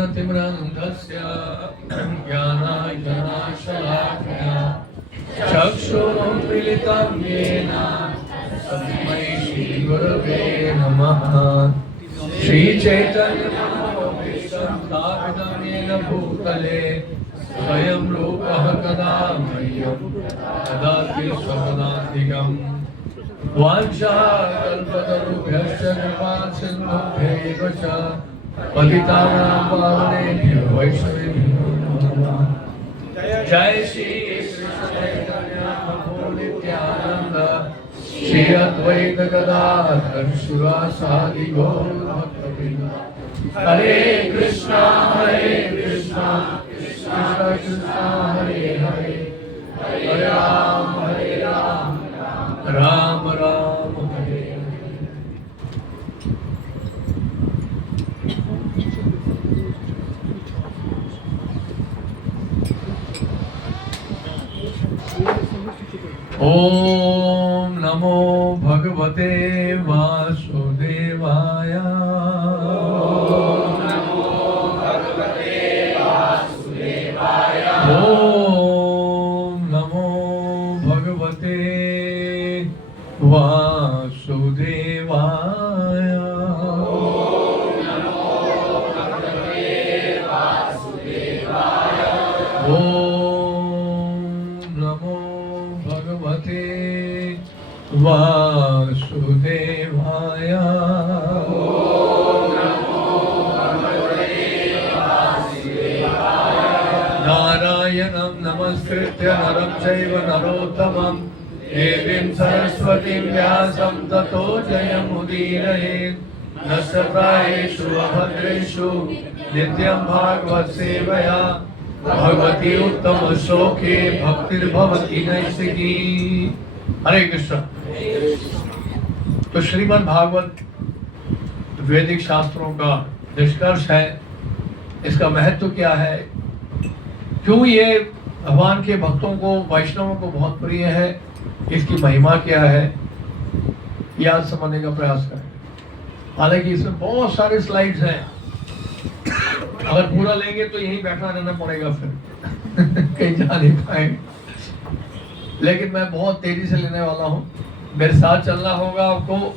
ज्ञानतिमिरन्धस्य ज्ञानाञ्जनशलाकया चक्षुरुन्मीलितं येन तस्मै श्रीगुरवे नमः। श्रीचैतन्यमनोभीष्टं स्थापितं येन भूतले स्वयं रूपः कदा मह्यं ददाति स्वपदान्तिकम्। वाञ्छाकल्पतरुभ्यश्च कृपासिन्धुभ्यैव च पतितानां पावनेभ्यो वैष्णवेभ्यो नमः। जय श्री कृष्ण चैतन्य प्रभु नित्यानंद श्री अद्वैत गदाधर शिवासादि गौर भक्तवृंद। हरे कृष्णा कृष्णा कृष्णा हरे हरे, हरे राम राम राम हरे हरे। ओम नमो भगवते वासुदेवाय। ओम नमो भगवते वासुदेवाय। ओम नमो भगवते वासुदेवाय। ओम नमो भगवते वासुदेवाय। ओम नमो भगवते वासुदेवाय। ओम नमो भगवते वासुदेवाय। नारायणं नमस्कृत्य नरं चैव नरोत्तमं देवीं सरस्वतीं व्यासं ततो जयमुदीरयेत्। नस्य प्रायेषु अभद्रेषु नित्यं भागवत सेवया भगवती उत्तम श्लोके भक्तिर्भवति नैष्ठिकी। हरे कृष्ण। तो श्रीमद् भागवत वैदिक शास्त्रों का निष्कर्ष है। इसका महत्व क्या है, क्यों ये भगवान के भक्तों को वैष्णवों को बहुत प्रिय है, इसकी महिमा क्या है, यह आज समझने का प्रयास करें। हालांकि इसमें बहुत सारे स्लाइड्स हैं, अगर पूरा लेंगे तो यहीं बैठना रहना पड़ेगा, फिर कहीं जा नहीं पाएंगे। लेकिन मैं बहुत तेजी से लेने वाला हूँ, मेरे साथ चलना होगा आपको,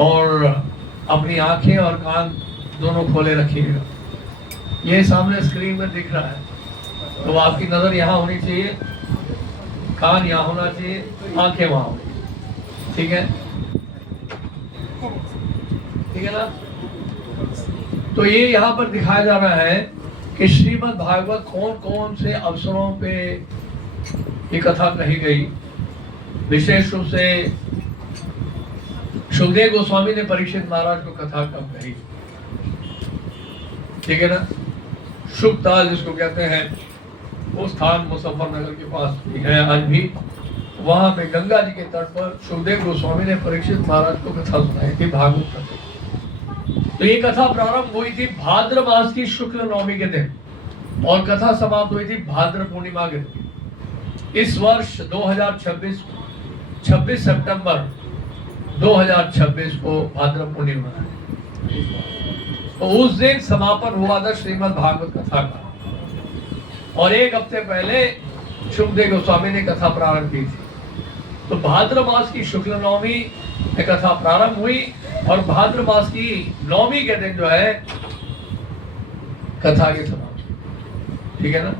और अपनी आंखें और कान दोनों खोले रखिएगा। ये सामने स्क्रीन में दिख रहा है, तो आपकी नजर यहाँ होनी चाहिए, कान यहाँ होना चाहिए, आंखें वहाँ होनी, ठीक है? ठीक है ना? तो ये यहाँ पर दिखाया जा रहा है कि श्रीमद् भागवत कौन कौन से अवसरों पे ये कथा कही गई। विशेष रूप से सुखदेव गोस्वामी ने परीक्षित महाराज को कथा कब कही, ठीक है ना? सुखताल जिसको कहते हैं, वो स्थान मुजफ्फरनगर के पास है आज भी। वहां पे गंगा जी के तट पर सुखदेव गोस्वामी ने परीक्षित महाराज को कथा सुनाई थी, भागवत कथा। तो ये कथा प्रारंभ हुई थी भाद्र मास की शुक्ल नवमी के दिन, और कथा समाप्त हुई थी भाद्र पूर्णिमा के दिन। इस वर्ष 2026 26 सितंबर 2026 को भाद्र पूर्णिमा है, तो उस दिन समापन हुआ था श्रीमद् भागवत कथा का। और एक हफ्ते पहले सुखदेव गोस्वामी ने कथा प्रारंभ की थी। तो भाद्र मास की शुक्ल नवमी में कथा प्रारंभ हुई, और भाद्र मास की नवमी के दिन जो है कथा की समाप्ति, ठीक है ना?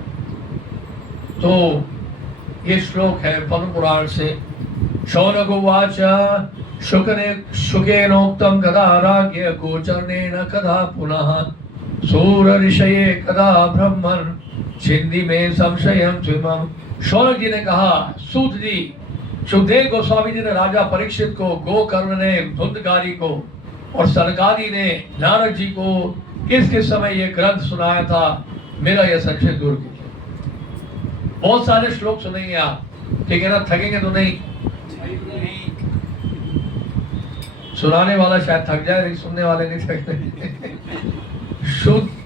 तो ये श्लोक है पद्म पुराण से। शौनक उवाच शुकेनोक्तं कदा राज्ञ गोचरणेन कदा पुनः सूर ऋषये कदा ब्रह्मन् छिन्दी में संशयं त्विमम्। शौनक जी ने कहा, सूत जी, सुखदेव गोस्वामी जी ने राजा परीक्षित को, गोकर्ण ने धुंधकारी को, और सरकारी ने नारद जी को किस किस समय ये ग्रंथ सुनाया था, मेरा यह संशय दूर कीजिए। बहुत सारे श्लोक सुनेंगे आप, ठीक है ना? थकेंगे तो नहीं, सुनाने वाला शायद थक जाए, लेकिन सुनने वाले नहीं थकते।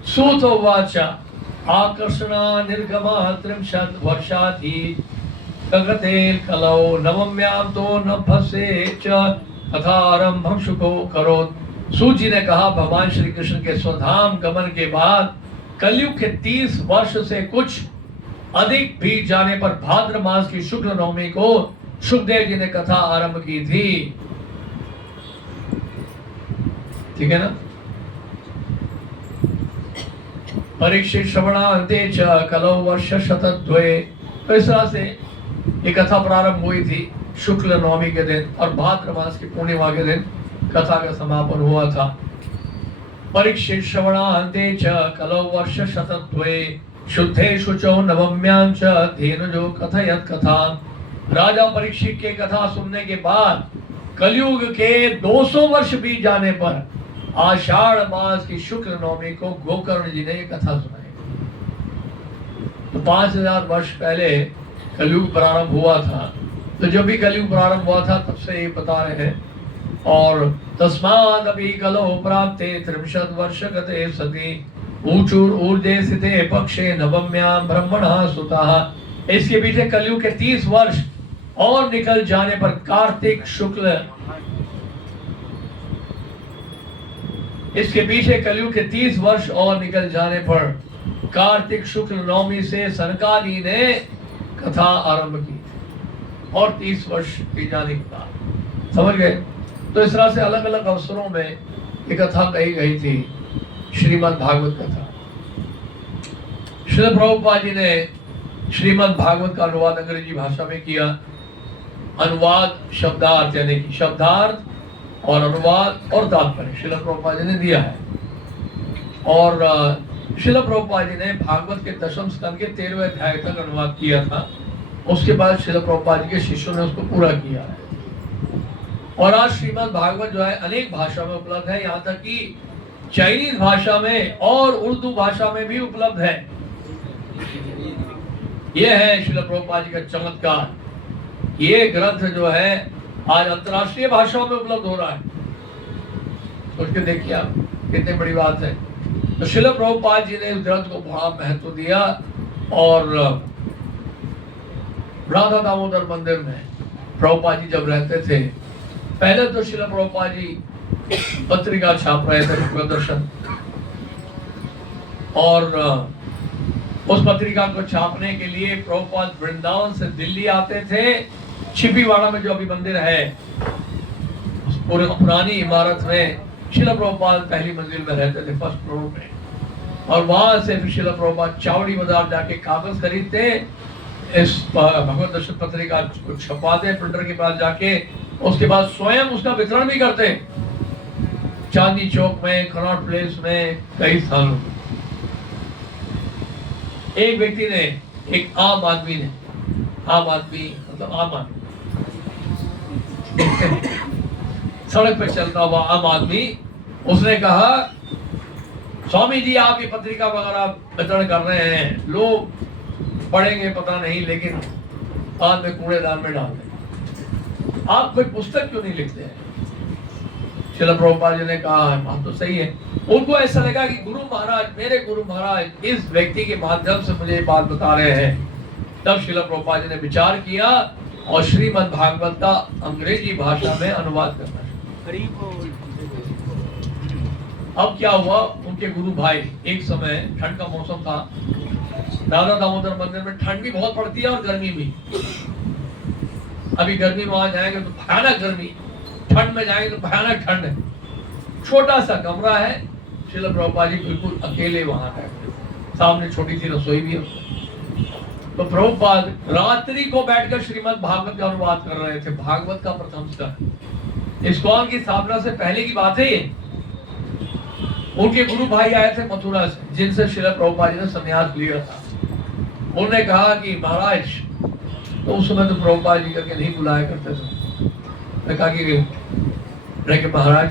सूतोवाच आकर्षणा निर्गमा त्रिंशत् वर्षाधि गगतेल कलौ नवम्यां तो न फसे च कथारंभं शुको करोत्। सूत जी ने कहा, भगवान श्री कृष्ण के स्वधाम गमन के बाद कलयुग के 30 वर्ष से कुछ अधिक बीत जाने पर भाद्र मास की शुक्ल नवमी को सुखदेव जी ने कथा आरंभ की थी। ठीक है ना। परीक्षित श्रवणान्ते च कलौ वर्ष शतद्वये, तो इस तरह से ये कथा प्रारंभ हुई थी शुक्ल नवमी के दिन और भाद्र मास की पूर्णिमा के दिन कथा का समापन हुआ था। परीक्षित श्रवणान्ते च कलौ वर्ष शतद्वये शुद्धे शुचौ नवम्यां च धेनुजो कथयत कथा। राजा परीक्षित के कथा सुनने के बाद कलयुग के 200 वर्ष बीत जाने पर आषाढ़ मास की शुक्ल नवमी को गोकर्ण जी ने ये कथा सुनाई। तो 5000 वर्ष पहले कलयुग प्रारंभ हुआ था। तो जब भी कलयुग प्रारंभ हुआ था तब से ये बता रहे हैं। और तस्माद अभी कलो प्राप्ते 63 वर्ष गते सती ऊचूर ऊर्जे स्थिते पक्षे नवम्यां ब्रह्मणः सुतः। इसके पीछे कलयुग के 30 वर्ष और निकल जाने पर कार्तिक शुक्ल, इसके पीछे कलयुग के 30 वर्ष और निकल जाने पर कार्तिक शुक्ल नवमी से सनकादि ने कथा आरंभ की और 30 वर्ष बीत जाने के बाद, समझ गए। तो इस तरह से अलग अलग अवसरों में ये कथा कही गई थी, श्रीमद् भागवत कथा। श्रील प्रभुपाद जी ने श्रीमद् भागवत का अनुवाद अंग्रेजी भाषा में किया। अनुवाद शब्दार्थ यानी कि शब्दार्थ और अनुवाद और तात्पर्य श्रील प्रभुपाद जी ने दिया है। और श्रील प्रभुपाद जी ने भागवत के 10वें स्कंद के 13वें अध्याय तक अनुवाद किया था। उसके बाद श्रील प्रभुपाद जी के शिष्यों ने उसको पूरा किया है। और आज श्रीमद् भागवत जो है अनेक भाषा में उपलब्ध है, यहाँ तक कि चाइनीज भाषा में और उर्दू भाषा में भी उपलब्ध है। यह है श्रील प्रभुपाद जी का चमत्कार। ये ग्रंथ जो है आज अंतर्राष्ट्रीय भाषाओं में उपलब्ध हो रहा है। सोच के देखिए आप, कितनी बड़ी बात है। तो श्रील प्रभुपाद जी ने इस ग्रंथ को बड़ा महत्व दिया। और राधा दामोदर मंदिर में प्रभुपाद जी जब रहते थे, पहले तो श्रील प्रभुपाद जी पत्रिका छाप रहे थे प्रदर्शन, और उस पत्रिका को छापने के लिए प्रभुपाद वृंदावन से दिल्ली आते थे। छिपीवाड़ा में जो अभी मंदिर है, उस पुरानी इमारत में श्रील प्रभुपाद पहली मंजिल में रहते थे, फर्स्ट फ्लोर में। और वहां से फिर श्रील प्रभुपाद चावड़ी बाजार जाके कागज खरीदते, इस भगवत दर्शन पत्रिका को छपाते प्रिंटर के पास जाके, उसके बाद स्वयं उसका वितरण भी करते चांदनी चौक में, कनॉट प्लेस में, कई स्थानों। एक व्यक्ति ने, एक आम आदमी ने, आम आदमी मतलब आम आदमी सड़क पे चलता हुआ आम आदमी, उसने कहा स्वामी जी आप ये पत्रिका वगैरह वितरण कर रहे हैं, लोग पढ़ेंगे पता नहीं, लेकिन बाद में कूड़ेदान में डाल दें, आप कोई पुस्तक क्यों नहीं लिखते हैं। श्रील प्रभुपाद जी ने कहा बात तो सही है। उनको ऐसा लगा कि गुरु महाराज, मेरे गुरु महाराज इस व्यक्ति के माध्यम से मुझे बात बता रहे हैं। तब श्रील प्रभुपाद जी ने विचार किया और श्रीमद् भागवत का अंग्रेजी भाषा में अनुवाद करना। अब क्या हुआ, उनके गुरु भाई, एक समय ठंड का मौसम था, राधा दामोदर मंदिर में ठंड भी बहुत पड़ती है और गर्मी भी। अभी गर्मी में वहां जाएंगे तो भयानक गर्मी, ठंड में जाएंगे तो भयानक ठंड है। छोटा सा कमरा है, श्रील प्रभुपाद जी बिल्कुल अकेले वहां बैठे, सामने छोटी सी रसोई भी है। तो प्रभुपाद रात्रि को बैठकर श्रीमद् भागवत का अनुवाद कर रहे थे, भागवत का प्रथम स्कंद। इस्कॉन की स्थापना से पहले की बात है ये। उनके गुरु भाई आए थे मथुरा से, जिनसे श्रील प्रभुपाद जी ने संन्यास लिया था। उन्होंने कहा कि महाराज, तो उस समय तो प्रभुपाद जी करके नहीं बुलाया करते थे। मैं कहा कि महाराज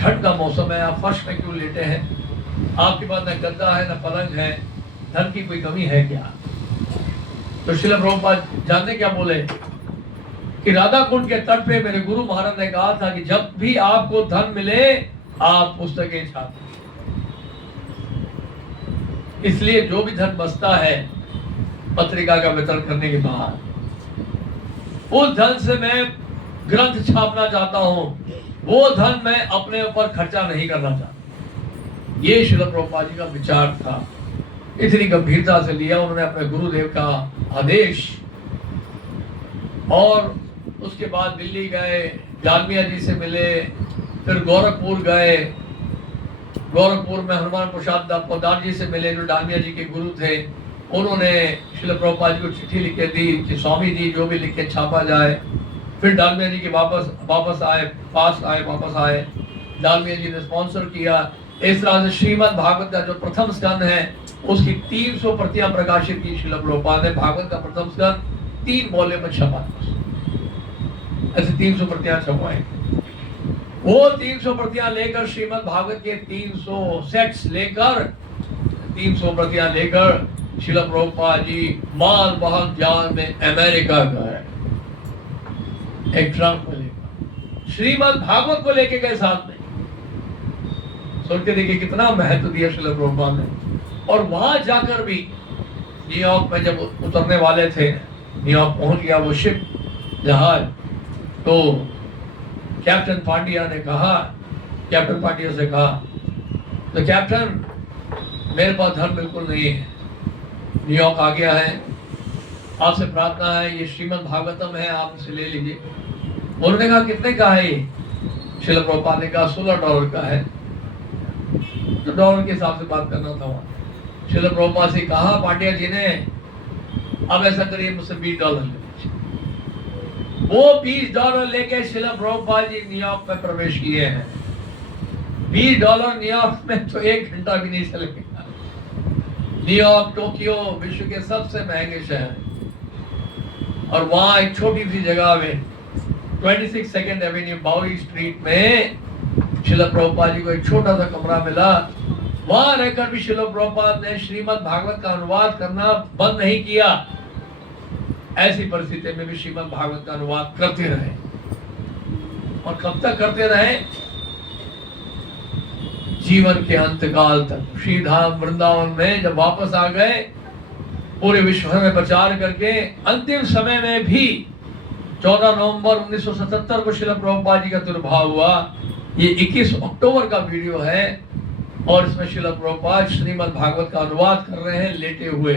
ठंड का मौसम है, आप फर्श में क्यों लेटे हैं, आपके पास न गद्दा है न पलंग है, धन की कोई कमी है क्या। तो श्रील प्रभुपाद जानते क्या बोले कि राधा कुंड के तट पे मेरे गुरु महाराज ने कहा था कि जब भी आपको धन मिले आप पुस्तकें छापें, इसलिए जो भी धन बचता है पत्रिका का वितरण करने के बाद, उस धन से मैं ग्रंथ छापना चाहता हूं। वो धन मैं अपने ऊपर खर्चा नहीं करना चाहता। ये श्रील प्रभुपाद जी का विचार था। इतनी गंभीरता से लिया उन्होंने अपने गुरुदेव का आदेश। और उसके बाद दिल्ली गए, डालमिया जी से मिले, फिर गोरखपुर गए। गोरखपुर में हनुमान प्रसाद पोदार जी से मिले, जो डालमिया जी के गुरु थे। उन्होंने श्रील प्रभुपाद जी को चिट्ठी लिख के दी कि स्वामी जी जो भी लिख के छापा जाए। फिर डालमिया जी के वापस आए। डालमिया जी ने स्पॉन्सर किया। इस तरह से श्रीमद् भागवत का जो प्रथम स्कंद है उसकी 300 प्रतियां प्रकाशित की श्रील प्रभुपाद ने। भागवत का प्रथम स्कंद 3 वॉल्यूम में छपा, ऐसे 300 प्रतियां छपवाई। वो 300 प्रतियां लेकर श्रीमद् भागवत के 300 सेट्स लेकर 300 प्रतियां लेकर श्रील प्रभुपाद जी माल वाहन जहाज में अमेरिका गए। एक ट्रंक में लेकर श्रीमद् भागवत को लेके गए साथ में। सोच के देखिए कितना महत्व दिया श्रील प्रभुपाद ने। और वहां जाकर भी न्यूयॉर्क में जब उतरने वाले थे, न्यूयॉर्क पहुंच गया वो शिप जहाज, तो कैप्टन पांड्या से कहा, तो कैप्टन मेरे पास धन बिल्कुल नहीं है, न्यूयॉर्क आ गया है, आपसे प्रार्थना है ये श्रीमद् भागवतम है, आप इसे ले लीजिए। उन्होंने कहा कितने का है ये? श्रील प्रभुपाद ने कहा $16 का है। तो डॉलर के हिसाब से बात करना था वहां। श्रील प्रभुपाद से कहा पांड्या जी ने, अब ऐसा करिए मुझसे $20 ले लीजिए। वो $20 लेके श्रील प्रभुपाद जी न्यूयॉर्क में प्रवेश किए हैं। $20 न्यूयॉर्क में तो 1 घंटा भी नहीं चलेगा। न्यूयॉर्क, टोक्यो विश्व के सबसे महंगे शहर, और वहां एक छोटी सी जगह में 26 सेकेंड एवेन्यू बाउरी स्ट्रीट में श्रील प्रभुपाद जी को एक छोटा सा कमरा मिला। वहां रहकर भी श्रील प्रभुपाद ने श्रीमद् भागवत का अनुवाद करना बंद नहीं किया। ऐसी परिस्थिति में भी श्रीमद् भागवत का अनुवाद करते रहे। और कब तक करते रहे? जीवन के अंतकाल तक। श्री धाम वृंदावन में जब वापस आ गए, पूरे विश्व में प्रचार करके, अंतिम समय में भी 14 नवंबर 1977 को श्रील प्रभुपाद जी का तिरुभाव हुआ। ये 21 अक्टूबर का वीडियो है और इसमें श्रील प्रभुपाद श्रीमद् भागवत का अनुवाद कर रहे हैं लेटे हुए।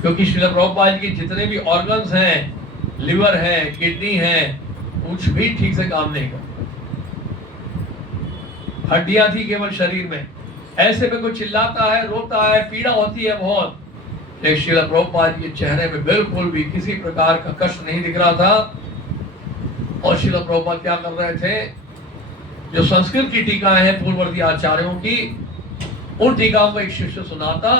क्योंकि श्रील प्रभुपाद जी के जितने भी ऑर्गन्स हैं, लिवर है, किडनी है, कुछ भी ठीक से काम नहीं करता। हड्डियां थी केवल शरीर में। ऐसे में कोई चिल्लाता है, रोता है, पीड़ा होती है बहुत, लेकिन श्रील प्रभुपाद जी के चेहरे में बिल्कुल भी किसी प्रकार का कष्ट नहीं दिख रहा था। और श्रील प्रभुपाद क्या कर रहे थे? जो संस्कृत की टीकाएं हैं पूर्ववर्ती आचार्यों की, उन टीकाओं को एक शिष्य सुनाता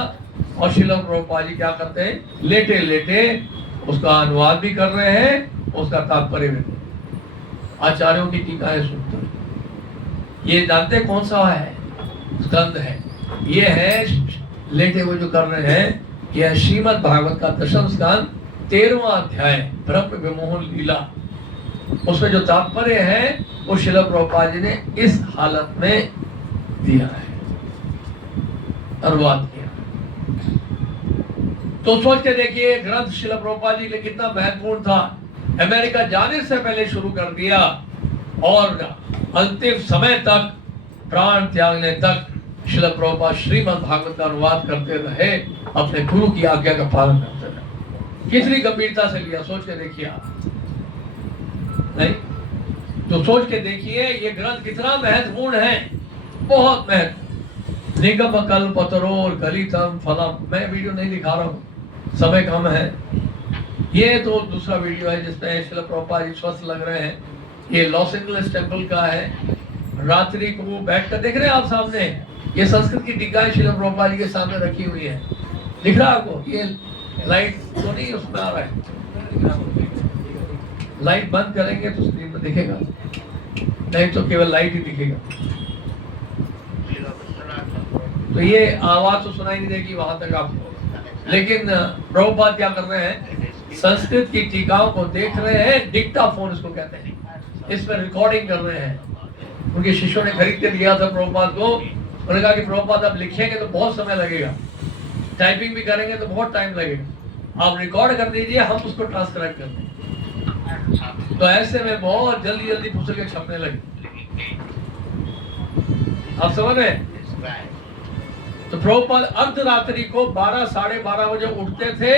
और श्रील प्रभुपाद जी क्या करते हैं? लेटे लेटे उसका अनुवाद भी कर रहे हैं, उसका तात्पर्य भी आचार्यों की टीकाएं सुनते। ये जानते कौन सा है? स्कंद है। ये है लेटे हुए जो कर रहे हैं, यह श्रीमद् भागवत का दशम स्कंद 13वां अध्याय ब्रह्म विमोहन लीला। उसमें जो तात्पर्य है वो श्रील प्रभुपाद जी ने इस हालत में दिया है, अनुवाद किया। तो सोच के देखिए ग्रंथ श्रील प्रभुपाद जी के लिए कितना महत्वपूर्ण था। अमेरिका जाने से पहले शुरू कर दिया और अंतिम समय तक, प्राण त्यागने तक श्रील प्रभुपाद श्रीमद् भागवत का अनुवाद करते रहे, अपने गुरु की आज्ञा का पालन करते रहे। कितनी गंभीरता से लिया, सोच के देखिए आप। नहीं तो सोच के देखिए ये ग्रंथ कितना महत्वपूर्ण है, बहुत महत्व। निगम कल्पतरोर गलितम फलम। मैं वीडियो नहीं दिखा रहा हूँ, समय कम है। ये तो दूसरा वीडियो है जिसमें श्रील प्रभुपाद जी स्वस्थ लग रहे हैं। ये लॉस एंजलिस टेम्पल का है। रात्रि को बैठ कर देख रहे हैं आप सामने, ये संस्कृत की टीकाएं श्रील प्रभुपाद जी के सामने रखी हुई है। दिख रहा है आपको? ये लाइट तो नहीं उसमें आ रहा है, लाइट बंद करेंगे तो स्क्रीन में दिखेगा, नहीं तो केवल लाइट ही दिखेगा। तो ये आवाज तो सुनाई नहीं देगी वहां तक आपको। लेकिन प्रभुपाद क्या कर रहे हैं? संस्कृत की टीकाओं को देख रहे हैं, डिक्टाफोन इसको कहते हैं, इस पर रिकॉर्डिंग कर रहे हैं। उनके शिष्यों ने खरीद के दिया था प्रभुपाद को। उन्होंने कहा कि प्रभुपाद आप लिखेंगे तो बहुत समय लगेगा, टाइपिंग भी करेंगे तो बहुत टाइम लगेगा, आप रिकॉर्ड कर दीजिए, हम उसको ट्रांसक्राइब कर देंगे। तो ऐसे में बहुत जल्दी जल्दी पुस्तकें छपने लगी। आप समझ रहे? तो प्रभुपाद अर्धरात्रि को 12 साढ़े 12 बजे उठते थे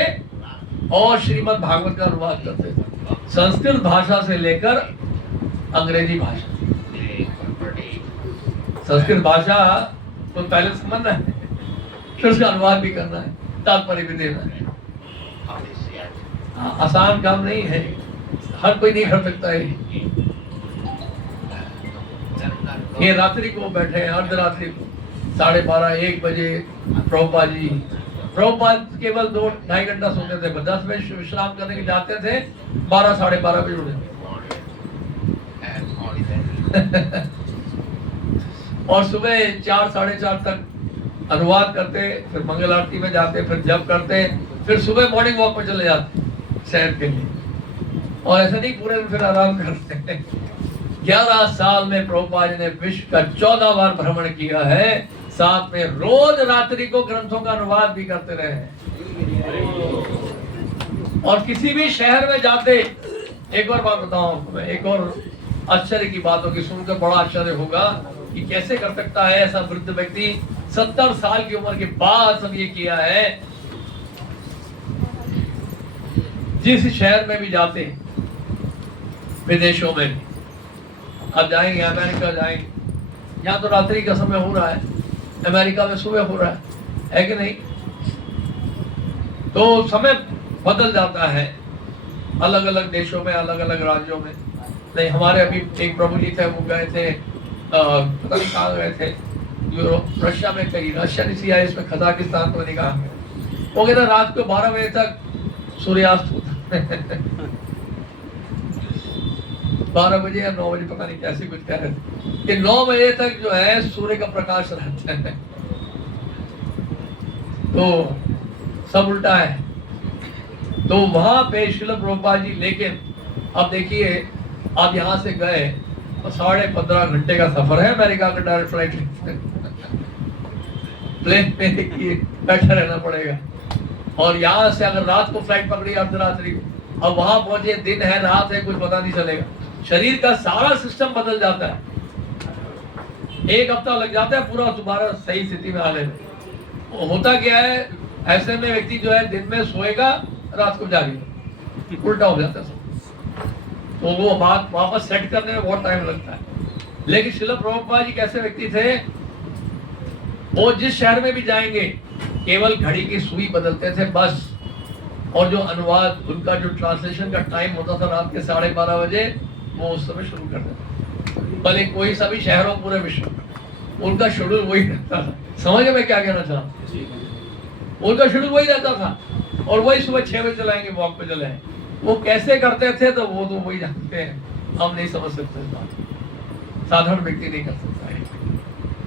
और श्रीमद् भागवत का अनुवाद करते थे, संस्कृत भाषा से लेकर अंग्रेजी भाषा। संस्कृत भाषा तो पहले समझना है, फिर उसका अनुवाद भी करना है, तात्पर्य भी देना है। आसान काम नहीं है, हर कोई नहीं कर सकता है। ये रात्रि को बैठे हैं, अर्धरात्रि को 12:30 1 बजे प्रभुपाद केवल 2-2.5 घंटा सोते थे, 10 बजे विश्राम करने के जाते थे, 12 साढ़े 12 बजे उठे और सुबह 4 साढ़े 4 तक अनुवाद करते, फिर मंगल आरती में जाते, फिर जप करते, फिर सुबह मॉर्निंग वॉक पर चले जाते सैर के लिए, और ऐसा नहीं पूरे दिन फिर आराम करते। 11 साल में प्रभुपाद जी ने विश्व का 14 बार भ्रमण किया है, साथ में रोज रात्रि को ग्रंथों का अनुवाद भी करते रहे हैं। और किसी भी शहर में जाते, एक और बात बताऊं मैं, एक और आश्चर्य की बात होगी, सुनकर बड़ा आश्चर्य होगा कि कैसे कर सकता है ऐसा वृद्ध व्यक्ति, 70 साल की उम्र के बाद सब ये किया है। जिस शहर में भी जाते, विदेशों में भी, अब जाएंगे अमेरिका जाएंगे, यहाँ तो रात्रि का समय हो रहा है, अमेरिका में सुबह हो रहा है कि नहीं? तो समय बदल जाता है अलग अलग देशों में, अलग अलग राज्यों में। नहीं, हमारे अभी एक प्रभु जी थे, वो गए थे, पता नहीं कहाँ गए थे, यूरोप, रशिया में, कहीं रशिया नहीं सिया, इसमें कजाकिस्तान को नहीं कहा, वो कहता रात को 12 बजे तक सूर्यास्त होता 12 बजे या 9 बजे, पता नहीं कैसे कुछ कह रहे थे कि 9 बजे तक जो है सूर्य का प्रकाश रहता है। तो सब उल्टा है। तो वहां पे श्रील प्रभुपाद जी, लेकिन अब देखिए, आप यहाँ से गए और 15.5 घंटे का सफर है, अमेरिका का डायरेक्ट फ्लाइट प्लेन में देखिए बैठा रहना पड़ेगा, और यहाँ से अगर रात को फ्लाइट पकड़ी अर्धरात्रि को, अब वहां पहुंचे, दिन है रात है कुछ पता नहीं चलेगा, शरीर का सारा सिस्टम बदल जाता है, 1 हफ्ता लग जाता है पूरा दोबारा सही स्थिति में आने में। होता क्या है, ऐसे में व्यक्ति जो है दिन में सोएगा, रात को जागेगा, उल्टा हो जाता है, तो वो बात वापस सेट करने में बहुत टाइम लगता है। लेकिन श्रील प्रभुपाद जी कैसे व्यक्ति थे, वो जिस शहर में भी जाएंगे केवल घड़ी की सुई बदलते थे बस, और जो अनुवाद, उनका जो ट्रांसलेशन का टाइम होता था रात के 12:30 बजे, वो उस समय शुरू कर देते। भले कोई सभी शहरों पूरे विश्व में उनका शेड्यूल वही रहता था। समझ में क्या कहना चाह, उनका शेड्यूल वही रहता था, और वही सुबह 6 बजे चलाएंगे, वॉक पे चले। वो कैसे करते थे तो वो तो वही जानते हैं, हम नहीं समझ सकते, साधारण व्यक्ति नहीं कर सकता है।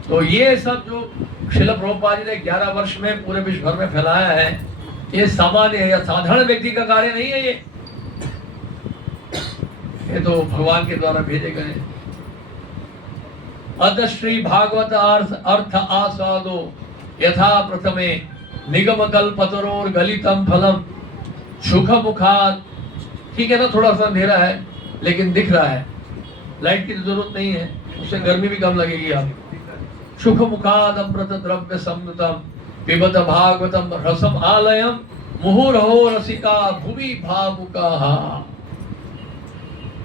तो ये सब जो श्रील प्रभुपाद जी ने 11 वर्ष में पूरे विश्व भर में फैलाया है, ये सामान्य है या साधारण व्यक्ति का कार्य नहीं है, ये तो भगवान के द्वारा भेजे गए। अद श्री भागवत अर्थ आस्वादो यथा प्रथमे निगम कल्पतरोर गलितम फलम सुख मुखात। ठीक है ना, थोड़ा सा अंधेरा है लेकिन दिख रहा है, लाइट की जरूरत नहीं है, उससे गर्मी भी कम लगेगी। आप सुख मुखाद अमृत द्रव्य समृतम पिबत भागवतम रसम आलयम मुहुरहो रसिका भूमि भावुकाहा।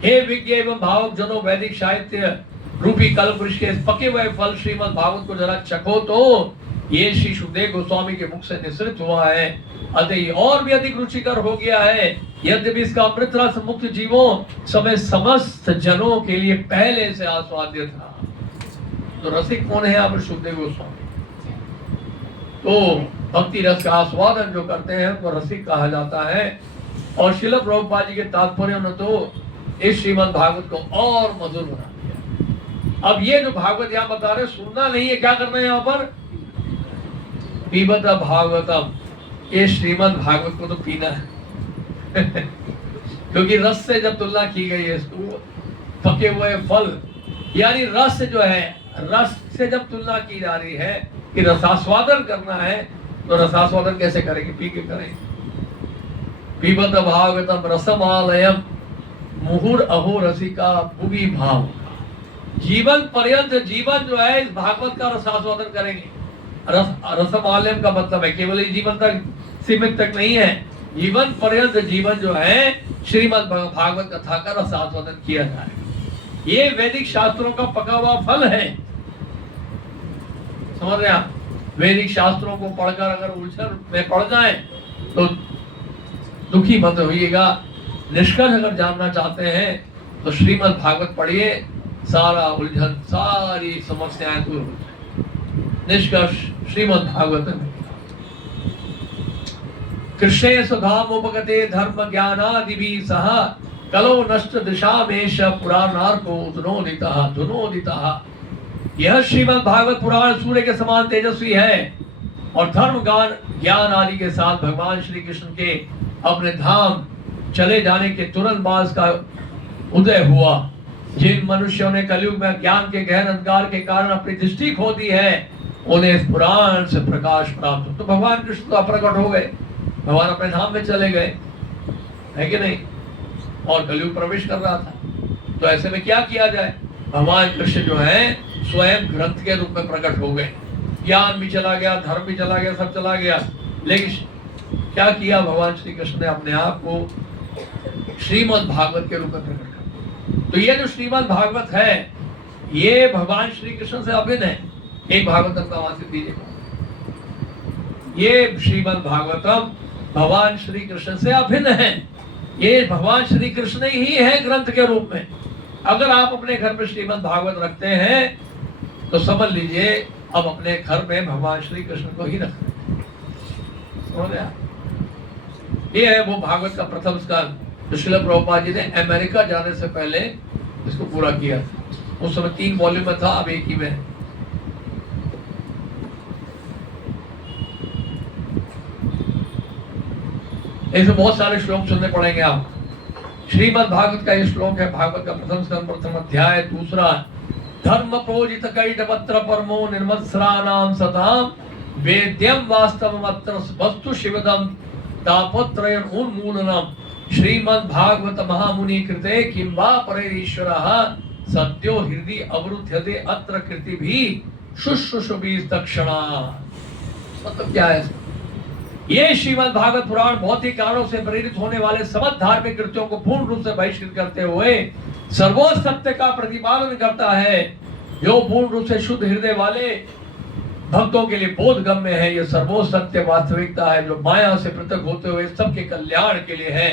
हे विज्ञ एवं भावुक जनों, वैदिक साहित्य रूपी कल्प वृक्ष के पके हुए फल श्रीमद् भागवत को जरा चखो तो ये श्री सुखदेव गोस्वामी के मुख से निसृत हुआ है, अतः और भी अधिक रुचिकर हो गया है। यद्यपि इसका अमृत रस मुक्त जीवों समय समस्त जनों के लिए पहले से आस्वाद्य था। तो रसिक कौन है यहाँ पर? सुखदेव गोस्वामी। तो भक्ति रस का आस्वादन जो करते हैं वो रसिक कहा जाता है। और श्रील प्रभुपाद जी के तात्पर्य ने तो इस श्रीमद् भागवत को और मधुर बना दिया। अब ये जो भागवत यहाँ बता रहे, सुनना नहीं है, क्या करना है यहाँ पर? पीबत भागवतम, ये श्रीमद् भागवत को तो पीना है क्योंकि रस से जब तुलना की गई है, इसको पके हुए फल यानी रस जो है, रस से जब तुलना की जा रही है कि रसास्वादन करना है, तो रसास्वादन कैसे करेंगे? पी के करेंगे। पीबत भागवतम रसमालयम मुहुर अहो रसिका भुवि भाव। जीवन पर्यंत जीवन जो है इस भागवत का रसास्वादन करेंगे। रसमालयम का मतलब है केवल ये जीवन तक सीमित तक नहीं है, जीवन पर्यंत जीवन जो है श्रीमद् भागवत कथा का रसास्वादन किया जाए। ये वैदिक शास्त्रों का पका हुआ फल है। समझ रहे आप? वैदिक शास्त्रों को पढ़कर अगर उलझन में पड़ जाए तो दुखी मत होइएगा। निष्कर्ष अगर जानना चाहते हैं तो श्रीमद् भागवत पढ़िए, सारा उलझन सारी समस्याएं दूर हो जाए। निष्कर्ष श्रीमद् भागवत में कृष्णे सुधामोपगते धर्म ज्ञानादिभिः सह कलो नष्ट दिशामेश पुराणार्को धुनोदितः। यह श्रीमद् भागवत पुराण सूर्य के समान तेजस्वी है और धर्म ज्ञान आदि के साथ भगवान श्री कृष्ण के अपने धाम चले जाने के तुरंत बाद का उदय हुआ। जिन मनुष्यों ने कलयुग में ज्ञान के गहन अंधकार के कारण अपनी दृष्टि खो दी है, उन्हें इस पुराण से प्रकाश प्राप्त हो। तो भगवान कृष्ण तो अप्रकट हो गए, भगवान अपने धाम में चले गए, है कि नहीं? और कलयुग प्रवेश कर रहा था। तो ऐसे में क्या किया जाए? भगवान कृष्ण जो है स्वयं ग्रंथ के रूप में प्रकट हो गए। ज्ञान भी चला गया, धर्म भी चला गया, सब चला गया, लेकिन क्या किया भगवान श्री कृष्ण ने? अपने आप को श्रीमद् भागवत के रूप में प्रकट कर। तो ये जो श्रीमद् भागवत है ये भगवान श्री कृष्ण से अभिन्न है। एक भागवतम का वाचित दीजिएगा। ये श्रीमद् भागवतम भगवान श्री कृष्ण से अभिन्न है। ये भगवान श्री कृष्ण ही है ग्रंथ के रूप में। अगर आप अपने घर में श्रीमद् भागवत रखते हैं तो समझ लीजिए अब अपने घर में भगवान श्री कृष्ण को ही रख रहे हैं। ये है वो भागवत का प्रथम स्कंद जो श्रील प्रभुपाद जी ने अमेरिका जाने से पहले इसको पूरा किया। उस समय 3 वॉल्यूम में था, अब एक ही में। इसमें बहुत सारे श्लोक सुनने पड़ेंगे आप। श्रीमद् भागवत का ये श्लोक है, भागवत का प्रथम स्कंद प्रथम अध्याय दूसरा। धर्म प्रोजित कैटपत्र परमो निर्मत्सराणाम सताम वेद्यम वास्तवमत्र वस्तु शिवदम तापत्रयम् उन्मूलनम श्रीमद् भागवत महामुनि कृते किं वा परेरीश्वरः सद्यो हृदि अवरुध्यते अत्र कृति भी शुश्रूषुभि दक्षिणा। मतलब क्या है? ये श्रीमद् भागवत पुराण भौतिक कारणों से प्रेरित होने वाले समस्त धार्मिक कृत्यों को पूर्ण रूप से बहिष्कृत करते हुए सर्वोच्च सत्य का प्रतिपादन करता है, जो पूर्ण रूप से शुद्ध हृदय वाले भक्तों के लिए बोधगम्य है। यह सर्वोच्च सत्य वास्तविकता है जो माया से पृथक होते हुए सबके कल्याण के लिए है।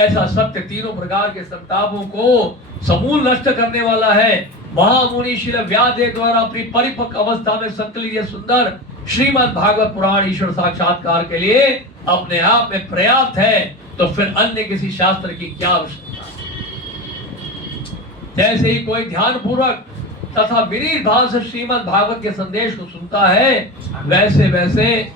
ऐसा सत्य तीनों प्रकार के संतापों को समूल नष्ट करने वाला है। महामुनि श्री व्यासदेव द्वारा अपनी परिपक्व अवस्था में संकलित यह सुंदर श्रीमद् भागवत पुराण ईश्वर साक्षात्कार के लिए अपने आप में पर्याप्त है। तो फिर अन्य किसी शास्त्र की क्या आवश्यकता? जैसे ही कोई ध्यान पूर्वक तथा विनीत भाव से श्रीमद् भागवत के संदेश को सुनता है, वैसे वैसे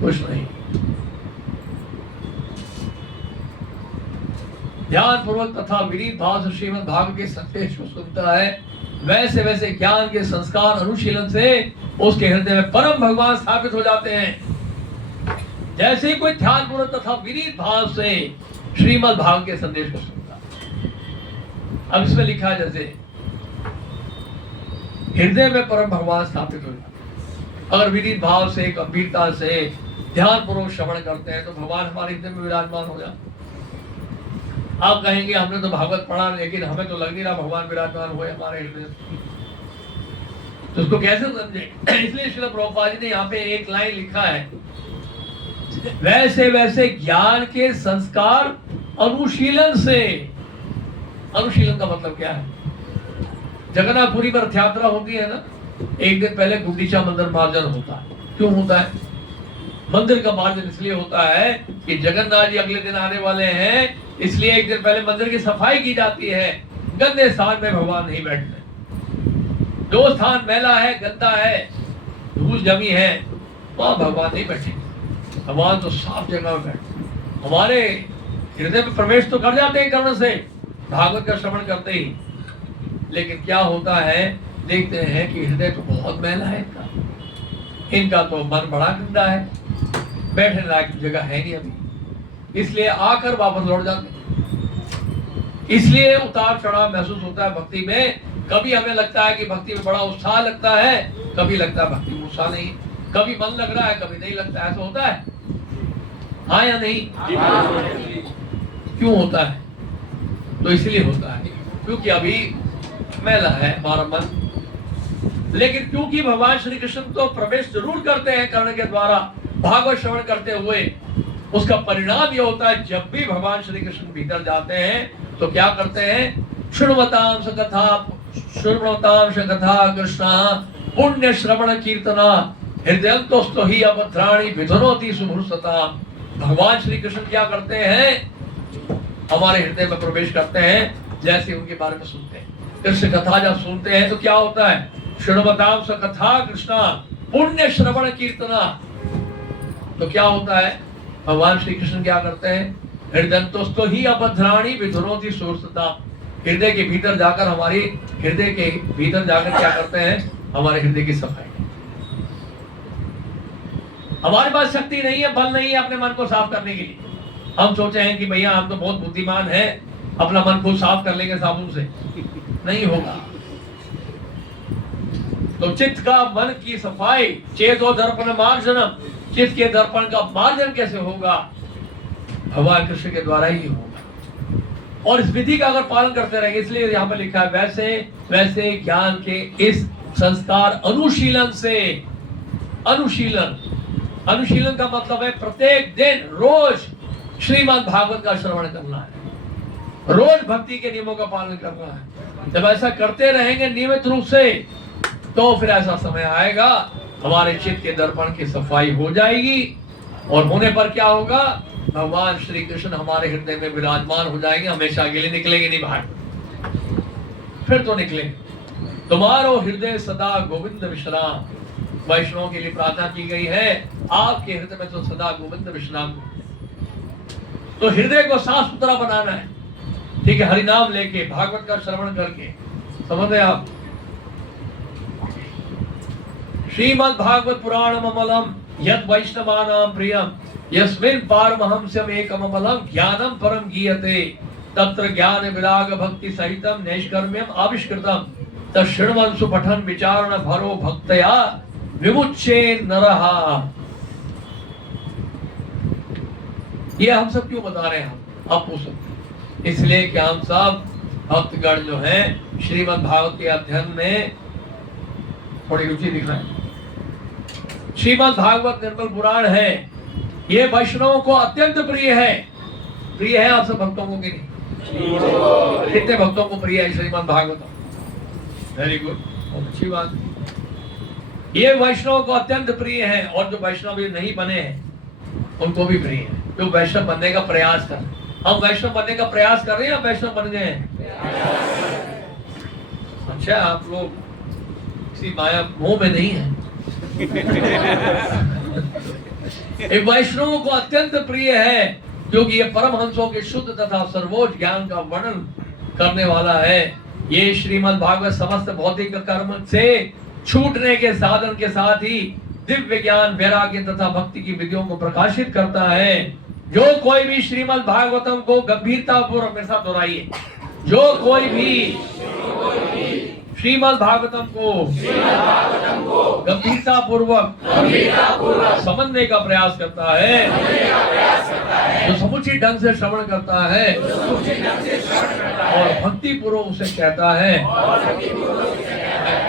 कुछ नहीं, ध्यान पूर्वक तथा विनीत भाव से श्रीमद् भागवत के संदेश को सुनता है, वैसे वैसे ज्ञान के संस्कार अनुशीलन से उसके हृदय में परम भगवान स्थापित हो जाते हैं। जैसे ही कोई ध्यान पूर्वक तथा विनीत भाव से श्रीमद् भागवत के संदेश को सुनता है। अब इसमें लिखा है जैसे हृदय में परम भगवान स्थापित हो जाते हैं। अगर विनीत भाव से गंभीरता से ध्यान पूर्वक श्रवण करते हैं तो भगवान हमारे हृदय में विराजमान हो जाते हैं। आप कहेंगे हमने तो भागवत पढ़ा लेकिन हमें तो लग नहीं रहा भगवान विराजमान हुए हमारे हृदय। तो उसको कैसे समझे? इसलिए श्रील प्रभुपाद जी ने यहाँ पे एक लाइन लिखा है, वैसे वैसे ज्ञान के संस्कार अनुशीलन से। अनुशीलन का मतलब क्या है? जगन्नाथपुरी पर रथ यात्रा होती है ना, एक दिन पहले गुंडीचा मंदिर मार्जन होता है। क्यों होता है? मंदिर का मार्जन इसलिए होता है कि जगन्नाथ जी अगले दिन आने वाले हैं, इसलिए एक दिन पहले मंदिर की सफाई की जाती है। गंदे स्थान में भगवान नहीं बैठते। जो स्थान मैला है, गंदा है, धूल जमी है, वहां भगवान नहीं बैठेंगे। भगवान तो साफ जगह में बैठते। हमारे हृदय में प्रवेश तो कर जाते हैं कर्ण से भागवत का श्रवण करते ही, लेकिन क्या होता है देखते हैं कि हृदय तो बहुत मैला है इनका तो मन बड़ा गंदा है, बैठने लायक जगह है नहीं अभी, इसलिए आकर वापस लौट जाते। इसलिए उतार चढ़ाव महसूस होता है भक्ति में। कभी हमें लगता है कि भक्ति में बड़ा उत्साह लगता है, कभी लगता है भक्ति में उत्साह नहीं, कभी मन लग रहा है, कभी नहीं लगता। ऐसा होता है, हाँ या नहीं? क्यों होता है? तो इसलिए होता है क्योंकि अभी मैला है हमारा मन। लेकिन क्योंकि भगवान श्री कृष्ण तो प्रवेश जरूर करते हैं कर्ण के द्वारा भागवत श्रवण करते हुए, उसका परिणाम यह होता है जब भी भगवान श्री कृष्ण भीतर जाते हैं तो क्या करते हैं? शृण्वतांश कथा कृष्ण पुण्य श्रवण कीर्तना हृदयंतोस्तो ही अभद्राणि विधुनोति सुमुहूर्तता। भगवान श्री कृष्ण क्या करते हैं? हमारे हृदय में प्रवेश करते हैं जैसे उनके बारे में सुनते हैं। कृष्ण कथा जब सुनते हैं तो क्या होता है? शृण्वतांश कथा कृष्ण पुण्य श्रवण कीर्तना। तो क्या होता है? भगवान श्री कृष्ण क्या करते हैं? हृदयंतोस्तो ही अभद्राणि विधुनोति सुमुहूर्तता। हृदय के भीतर जाकर क्या करते हैं? हमारे हृदय की सफाई। हमारे पास शक्ति नहीं है, बल नहीं है अपने मन को साफ करने के लिए। हम सोचे हैं कि भैया हम तो बहुत बुद्धिमान हैं, अपना मन को साफ कर लेंगे साबुन से। नहीं होगा। तो चित्त का मन की सफाई, चेतो दर्पण मार्जनम, चित्त के दर्पण का मार्जन कैसे होगा? भगवान कृष्ण के द्वारा ही होगा। और इस विधि का अगर पालन करते रहेंगे, इसलिए यहाँ पर लिखा है वैसे वैसे ज्ञान के इस संस्कार अनुशीलन से। अनुशीलन का मतलब है प्रत्येक दिन रोज श्रीमद् भागवत का श्रवण करना है, रोज भक्ति के नियमों का पालन करना है। जब ऐसा करते रहेंगे नियमित रूप से तो फिर ऐसा समय आएगा हमारे चित्त के दर्पण की सफाई हो जाएगी, और होने पर क्या होगा? भगवान श्री कृष्ण हमारे हृदय में विराजमान हो जाएंगे, हमेशा के लिए निकलेंगे नहीं बाहर। फिर तो निकलेंगे। तुम्हारो हृदय सदा गोविंद विश्राम। वैष्णव के लिए प्रार्थना की गई है, आपके हृदय में तो सदा गोविंद विश्राम। तो हृदय को साफ सुथरा बनाना है, ठीक है? हरिनाम लेके, भागवत का श्रवण करके, समझ रहे आप? श्रीमद् भागवत पुराणम अमलम यत् वैष्णवानां प्रियम यस्मिन् पारमहंस्यम् एकम अमलम ज्ञानम परम गीयते तत्र ज्ञान विराग भक्ति सहितम नैष्कर्म्यम आविष्कृतम तच्छृण्वन् सुपठन् विचारण भरो भक्तया विमुच्ये नरः। ये हम सब क्यों बता रहे हैं? आप पूछ सकते। इसलिए कि हम सब भक्तगण जो हैं श्रीमद् भागवत के अध्ययन में थोड़ी रुचि दिखाएं। श्रीमद् भागवत निर्मल पुराण है, ये वैष्णवों को अत्यंत प्रिय है। प्रिय है आप सब भक्तों को कि नहीं? कितने भक्तों को प्रिय है श्रीमद् भागवत? वेरी गुड, बहुत अच्छी बात। ये वैष्णव को अत्यंत प्रिय है, और जो वैष्णव नहीं बने हैं उनको भी प्रिय है, जो वैष्णव बनने का प्रयास कर। हम वैष्णव बनने का प्रयास कर रहे हैं या वैष्णव बन गए हैं? अच्छा, आप लोग किसी माया मोह में नहीं है। वैष्णवों को अत्यंत प्रिय है क्योंकि ये परमहंसों के शुद्ध तथा सर्वोच्च ज्ञान का वर्णन करने वाला है। ये श्रीमद् भागवत समस्त भौतिक कर्म से छूटने के साधन के साथ ही दिव्य ज्ञान, वैराग्य तथा भक्ति की विधियों को प्रकाशित करता है। जो कोई भी श्रीमद् भागवतम को गंभीरता पूर्वक, मेरे साथ दोहराइए, जो कोई भी श्रीमद् भागवतम को गंभीरता पूर्वक समझने का प्रयास करता है, जो समुचित ढंग से श्रवण करता है और भक्ति पूर्वक उसे कहता है,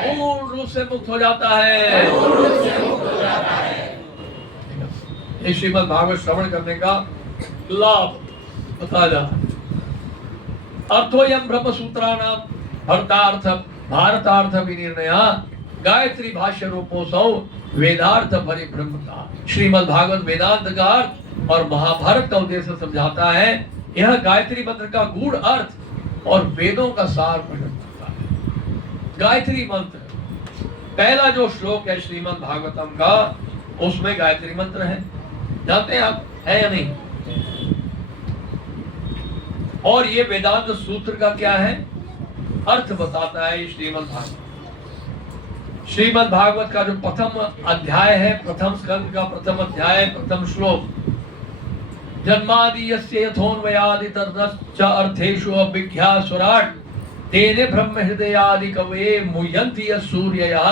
पूर्ण रूप से मुक्त हो जाता है। इस श्रीमद् भागवत श्रवण करने का लाभ बताया जाता है। अर्थोयम ब्रह्म सूत्राणाम भारतार्थ विनिर्णया गायत्री भाष्य रूपोसौ वेदार्थ परिब्रह्मता। श्रीमद् भागवत वेदांत का अर्थ और महाभारत का उद्देश्य समझाता है। यह गायत्री मंत्र का गूढ़ अर्थ और वेदों का सार प्रकट करता है। गायत्री मंत्र पहला जो श्लोक है श्रीमद् भागवतम का, उसमें गायत्री मंत्र है। जानते हैं आप, है या नहीं? और ये वेदांत सूत्र का क्या है? अर्थ बताता है श्रीमद् भागवत। श्रीमद् भागवत का जो प्रथम अध्याय है, प्रथम स्कंद का प्रथम अध्याय, प्रथम श्लोक, जन्मादि यस्य यथोन्वयादि तदश्च अर्थेषु अभिज्ञासुराट् तेने ब्रह्म हृदयादि कवये मुह्यन्ति यस्सूर्ययः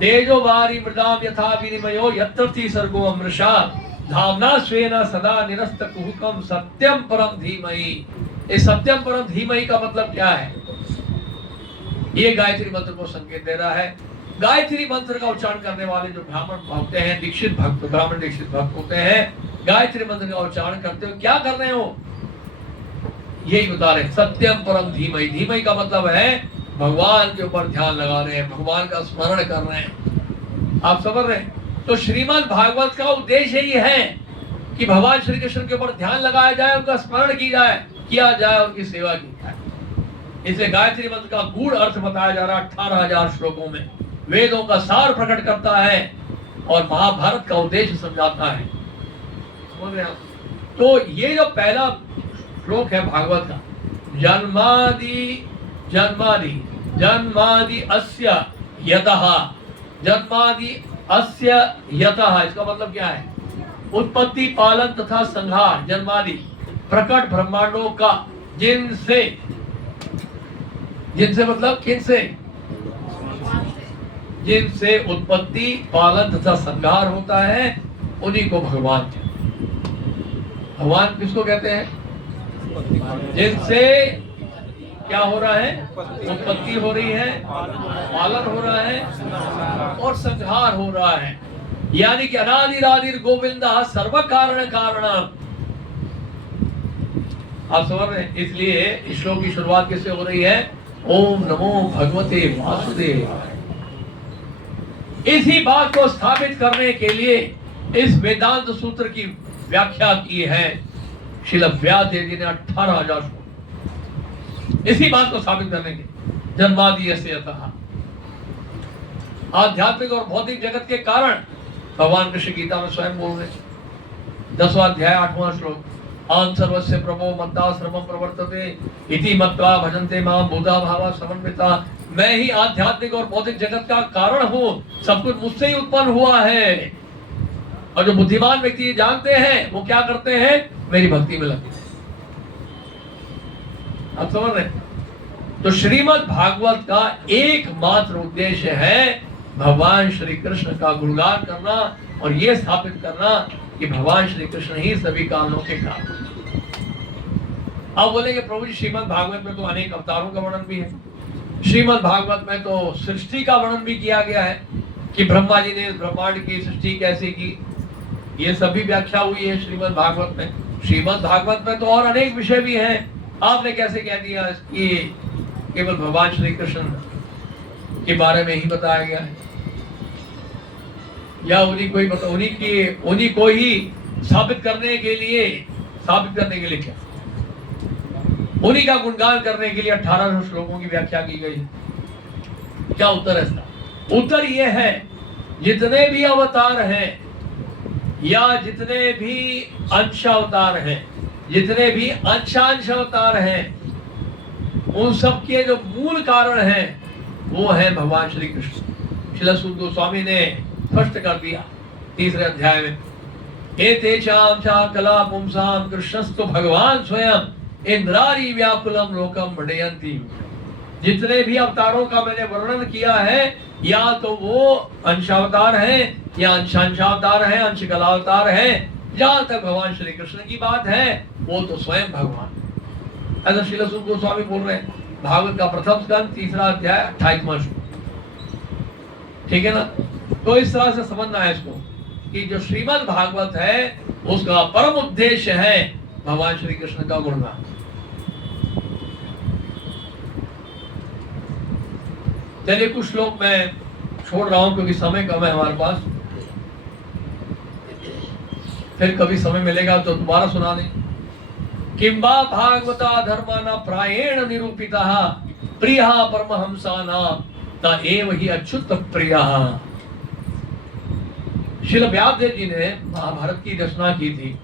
तेजो वारी मृदाम यथा विनिमयो यत्र सर्गो अमृषा धामना स्वेन सदा निरस्त कुहुकम सत्यम परम धीमहि। इस सत्यम परम धीमहि का मतलब क्या है? ये गायत्री मंत्र को संकेत दे रहा है। गायत्री मंत्र का उच्चारण करने वाले जो ब्राह्मण होते हैं, दीक्षित भक्त, ब्राह्मण दीक्षित भक्त होते हैं, गायत्री मंत्र का उच्चारण करते हो क्या कर रहे हो? यही बता रहे सत्यम परम धीमहि। धीमहि का मतलब है भगवान के ऊपर ध्यान लगा रहे हैं, भगवान का स्मरण कर रहे हैं। आप समझ रहे हैं? तो श्रीमद् भागवत का उद्देश्य ही है कि भगवान श्री कृष्ण के ऊपर ध्यान लगाया जाए, उनका स्मरण किया जाए, उनकी सेवा की जाए। इसलिए गायत्री मंत्र का गूढ़ अर्थ बताया जा रहा है 18,000 श्लोकों में, वेदों का सार प्रकट करता है और महाभारत का उद्देश्य समझाता है। समझ रहे हैं? तो ये जो पहला श्लोक है भागवत का, जन्मादि अस्य यतः, जन्मादि अस्य यतः, इसका मतलब क्या है? उत्पत्ति, पालन तथा संहार, जन्मादि प्रकट ब्रह्मांडों का, जिनसे मतलब किनसे? जिनसे उत्पत्ति, पालन तथा संहार होता है, उन्हीं को भगवान कहते हैं। भगवान किसको कहते हैं? जिनसे क्या हो रहा है? उत्पत्ति हो रही है, पालन हो रहा है और संहार हो रहा है। यानी कि अनादिरादिर गोविंद सर्व कारण कारणम। आप समझ रहे हैं? इसलिए इस श्लोक की शुरुआत किससे हो रही है? ओम नमो भगवते वासुदेवाय। इसी बात को स्थापित करने के लिए इस वेदांत सूत्र की व्याख्या की है श्रील व्यास देव जी ने 18,000 श्लोक, इसी बात को साबित करने के। जन्मादि यस्य यतः, आध्यात्मिक और भौतिक जगत के कारण भगवान कृष्ण गीता में स्वयं बोल रहे, 10वां अध्याय 8वां श्लोक, आन सर्वस्य प्रभो मत्ताश्रमं प्रवर्तते इति मत्वा भजन्ते मां बुधा भावा समन्विता। मैं ही आध्यात्मिक और भौतिक जगत का कारण हूँ, सब कुछ मुझसे ही उत्पन्न हुआ है। और जो बुद्धिमान व्यक्ति जानते हैं वो क्या करते हैं? मेरी भक्ति में लगते हैं। आप समझ रहे? तो श्रीमद् भागवत का एकमात्र उद्देश्य है भगवान श्री कृष्ण का गुणगान करना और ये स्थापित करना कि भगवान श्री कृष्ण ही सभी कामों के कारण। अब बोलेंगे प्रभु जी श्रीमद् भागवत में तो अनेक अवतारों का वर्णन भी है, श्रीमद् भागवत में तो सृष्टि का वर्णन भी किया गया है कि ब्रह्मा जी ने इस ब्रह्मांड की सृष्टि कैसे की, ये सभी व्याख्या हुई है श्रीमद् भागवत में। श्रीमद् भागवत में तो और अनेक विषय भी हैं, आपने कैसे कह दिया कि केवल भगवान श्री कृष्ण के बारे में ही बताया गया है, या उन्हीं को ही साबित करने के लिए क्या, उन्हीं का गुणगान करने के लिए 1800 श्लोकों की व्याख्या की गई है। क्या उत्तर है इसका? उत्तर यह है जितने भी अवतार हैं या जितने भी अंशावतार हैं, जितने भी अंशांश अवतार हैं, उन सब के जो मूल कारण हैं वो है भगवान श्री कृष्ण। श्रील सूत गोस्वामी ने स्पष्ट कर दिया 3रे अध्याय में, एतेषां च कला पुंसां कृष्णस्तु भगवान स्वयं इंद्रारी व्याकुलम लोकम भजयन्ति। जितने भी अवतारों का मैंने वर्णन किया है, या तो वो अंशावतार है या अंशावतार है, अंश कलावतार है, जहां तक भगवान श्री कृष्ण की बात है वो तो स्वयं भगवान। ऐसा श्रील सूत गोस्वामी बोल रहे हैं, भागवत का प्रथम स्कंद 3रा अध्याय 28वां श्लोक। ठीक है ना? तो इस तरह से समझना है इसको कि जो श्रीमद् भागवत है उसका परम उद्देश्य है भगवान श्री कृष्ण का गुणगान। चलिए कुछ श्लोक मैं छोड़ रहा हूं क्योंकि समय कम है हमारे पास, फिर कभी समय मिलेगा तो दोबारा सुना दें। किंबा भागवता धर्माना प्रायेण निरूपिता प्रिया परमहंसाना ता एव ही अच्युत प्रिया। श्रील व्यासदेव जी ने महाभारत की रचना की थी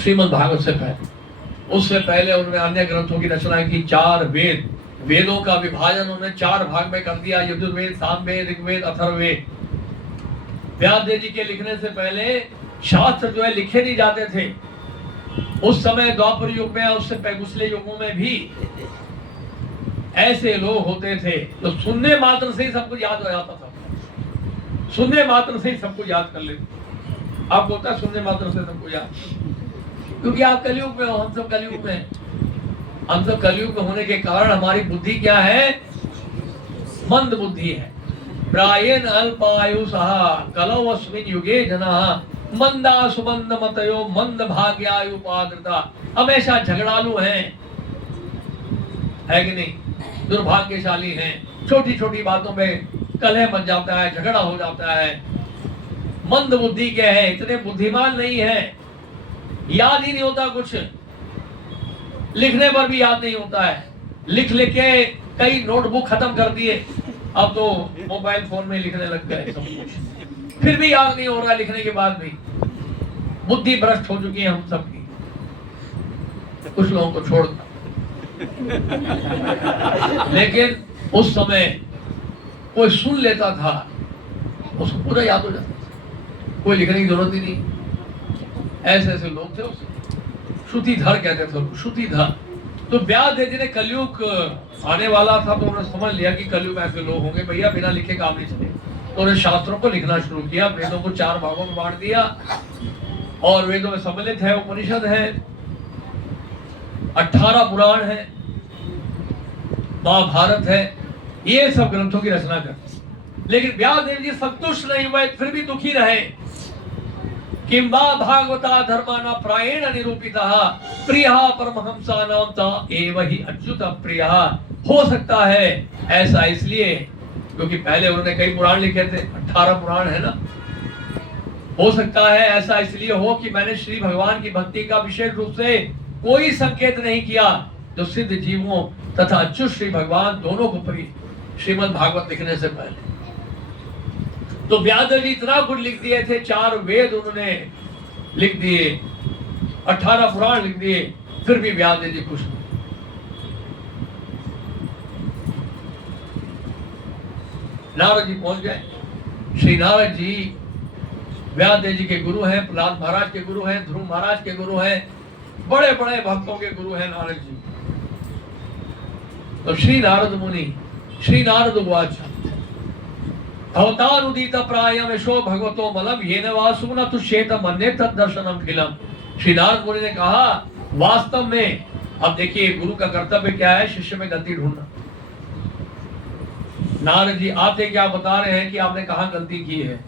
श्रीमद् भागवत से पहले। उससे पहले उन्होंने अन्य ग्रंथों की रचना की। 4 वेदों का विभाजन उन्होंने 4 भाग में कर दिया, यजुर्वेद, सामवेद, ऋग्वेद, अथर्ववेद। व्यासदेव जी के लिखने से पहले शास्त्र जो है लिखे नहीं जाते थे, उस समय द्वापर युग में, उससे पिछले युगों में भी ऐसे लोग होते थे जो सुनने मात्र से ही सब कुछ याद हो जाता था। सुनने मात्र से ही सब कुछ याद कर लेते। आप बोलता है सुनने मात्र से सब कुछ याद, क्योंकि आप कलयुग में हो, हम सब कलयुग में हैं। हम सब कलयुग में होने के कारण हमारी बुद्धि क्या है? मंद बुद्धि है। प्रायेण अल्पायुषः कलौ अस्मिन् युगे जनाः मंदा सुमंद मतयो मंद भाग्यायुपादृता। हमेशा झगड़ालू हैं, है कि नहीं? दुर्भाग्यशाली हैं। छोटी छोटी बातों में कलह बन जाता है, झगड़ा हो जाता है। मंद बुद्धि के हैं, इतने बुद्धिमान नहीं है, याद ही नहीं होता कुछ, लिखने पर भी याद नहीं होता है। लिख लिख के कई नोटबुक खत्म कर दिए, अब तो मोबाइल फोन में लिखने लग गए सब कुछ, फिर भी याद नहीं हो रहा लिखने के बाद भी। बुद्धि भ्रष्ट हो चुकी है हम सबकी, कुछ लोगों को छोड़कर। लेकिन उस समय कोई सुन लेता था, उसको पूरा याद हो जाता था, कोई लिखने की जरूरत ही नहीं। ऐसे ऐसे लोग थे उसे श्रुतिधर कहते थे, श्रुतिधर। तो व्यास जी ने कलयुग आने वाला था तो उन्होंने समझ लिया कि कलयुग में ऐसे लोग होंगे, भैया बिना लिखे काम नहीं चले। तो उन्होंने शास्त्रों को लिखना शुरू किया, वेदों को 4 भागों में बांट दिया, और वेदों में सम्मिलित है, उपनिषद है, 18 पुराण है, महाभारत है, ये सब ग्रंथों की रचना करते। लेकिन व्यासदेव जी संतुष्ट नहीं हुए, फिर भी दुखी रहे। किंबा भागवता धर्माना प्रायेण निरूपितः प्रियः परमहंसानां ता एव हि अच्युत प्रियः। हो सकता है ऐसा इसलिए क्योंकि पहले उन्होंने कई पुराण लिखे थे, 18 पुराण है ना। हो सकता है ऐसा इसलिए हो कि मैंने श्री भगवान की भक्ति का विशेष रूप से कोई संकेत नहीं किया, जो सिद्ध जीवों तथा अच्युत श्री भगवान दोनों को प्रिय। श्रीमद् भागवत लिखने से पहले तो व्यास जी इतना कुछ लिख दिए थे, 4 वेद उन्होंने लिख दिए, 18 पुराण लिख दिए, फिर भी व्यास जी खुश नहीं। नारद जी पहुंच गए। श्री नारद जी व्यास जी के गुरु हैं, प्रहलाद महाराज के गुरु हैं, ध्रुव महाराज के गुरु हैं, बड़े बड़े भक्तों के गुरु हैं नारद जी। तो श्री नारद मुनि, श्री नारद उवाच भवतानुदीत प्रायम यशो भगवतो मलम येन वासु न तुष्येत मन्ये तद दर्शनम खिलम। श्री नारद मुनि ने कहा, वास्तव में अब देखिए गुरु का कर्तव्य क्या है? शिष्य में गलती ढूंढना। नारद जी आते क्या बता रहे हैं कि आपने कहां गलती की है।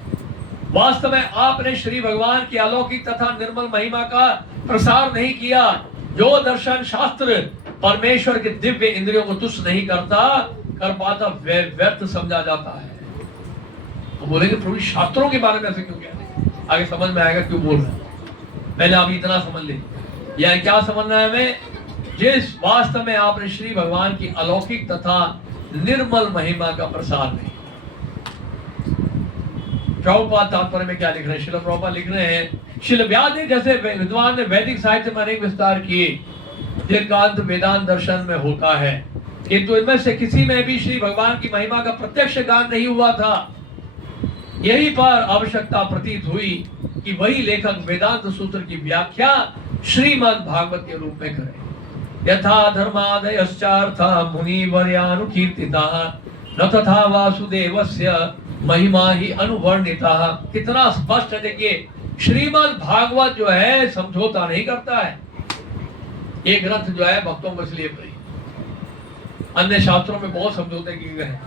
वास्तव में आपने श्री भगवान की अलौकिक तथा निर्मल महिमा का प्रसार नहीं किया। जो दर्शन शास्त्र परमेश्वर के दिव्य इंद्रियों को तुष्ट नहीं करता, कर पाता, व्यर्थ समझा जाता है। तो बोलेंगे प्रभु शास्त्रों के बारे में ऐसे क्यों कह रहे हैं? आगे समझ में आएगा क्यों बोल रहे हैं। पहले आप इतना समझ लीजिए। यह क्या समझना है हमें? जिस वास्तव में आपने श्री भगवान की अलौकिक तथा निर्मल महिमा का प्रसार नहीं। प्रभुपाद तात्पर्य में क्या लिख रहे हैं? श्रील प्रभुपाद लिख रहे हैं, श्रील व्यास जी जैसे विद्वान ने वैदिक साहित्य में अनेक विस्तार किए, जिनका अंत वेदांत दर्शन में होता है, किंतु इनमें से किसी में भी श्री भगवान की महिमा का प्रत्यक्ष गान नहीं हुआ था। यही पर आवश्यकता प्रतीत हुई कि वही लेखक वेदांत सूत्र की व्याख्या श्रीमद् भागवत के रूप में करे। यथा धर्मादयश्चार्थ मुनिवर्यानुकीर्तिताः न तथा वासुदेवस्य महिमा ही अनुवर्णिताः। कितना स्पष्ट है, देखिए श्रीमद् भागवत जो है समझौता नहीं करता है। ये ग्रंथ जो है भक्तों को इसलिए प्रिय, अन्य शास्त्रों में बहुत समझौते किए गए हैं,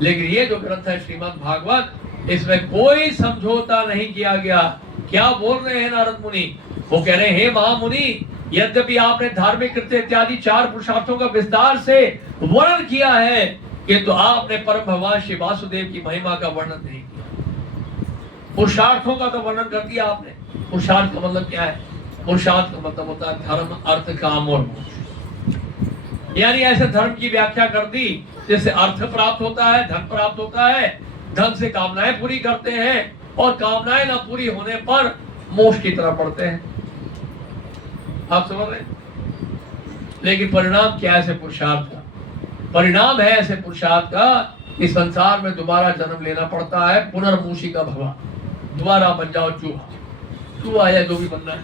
लेकिन ये जो ग्रंथ है श्रीमद् भागवत, इसमें कोई समझौता नहीं किया गया। क्या बोल रहे हैं नारद मुनि? वो कह रहे हैं, हे महामुनि, यद्यपि आपने धार्मिक कृत्य इत्यादि 4 पुरुषार्थों का विस्तार से वर्णन किया है, किंतु आपने परम भगवान श्री वासुदेव की महिमा का वर्णन नहीं किया। पुरुषार्थों का तो वर्णन कर दिया आपने। पुरुषार्थ का मतलब क्या है? पुरुषार्थ का मतलब होता है धर्म, अर्थ, काम और मोक्ष। यानी ऐसे धर्म की व्याख्या कर दी जिससे अर्थ प्राप्त होता है, धन प्राप्त होता है, धन से कामनाएं पूरी करते हैं, और कामनाएं ना पूरी होने पर मोक्ष की तरफ बढ़ते हैं। आप समझ रहे हैं? लेकिन परिणाम क्या है ऐसे पुरुषार्थ का? परिणाम है ऐसे पुरुषार्थ का, इस संसार में दोबारा जन्म लेना पड़ता है। पुनर्मूषी का भवा, दोबारा बन जाओ चूहा, चूहा या जो भी बनना है।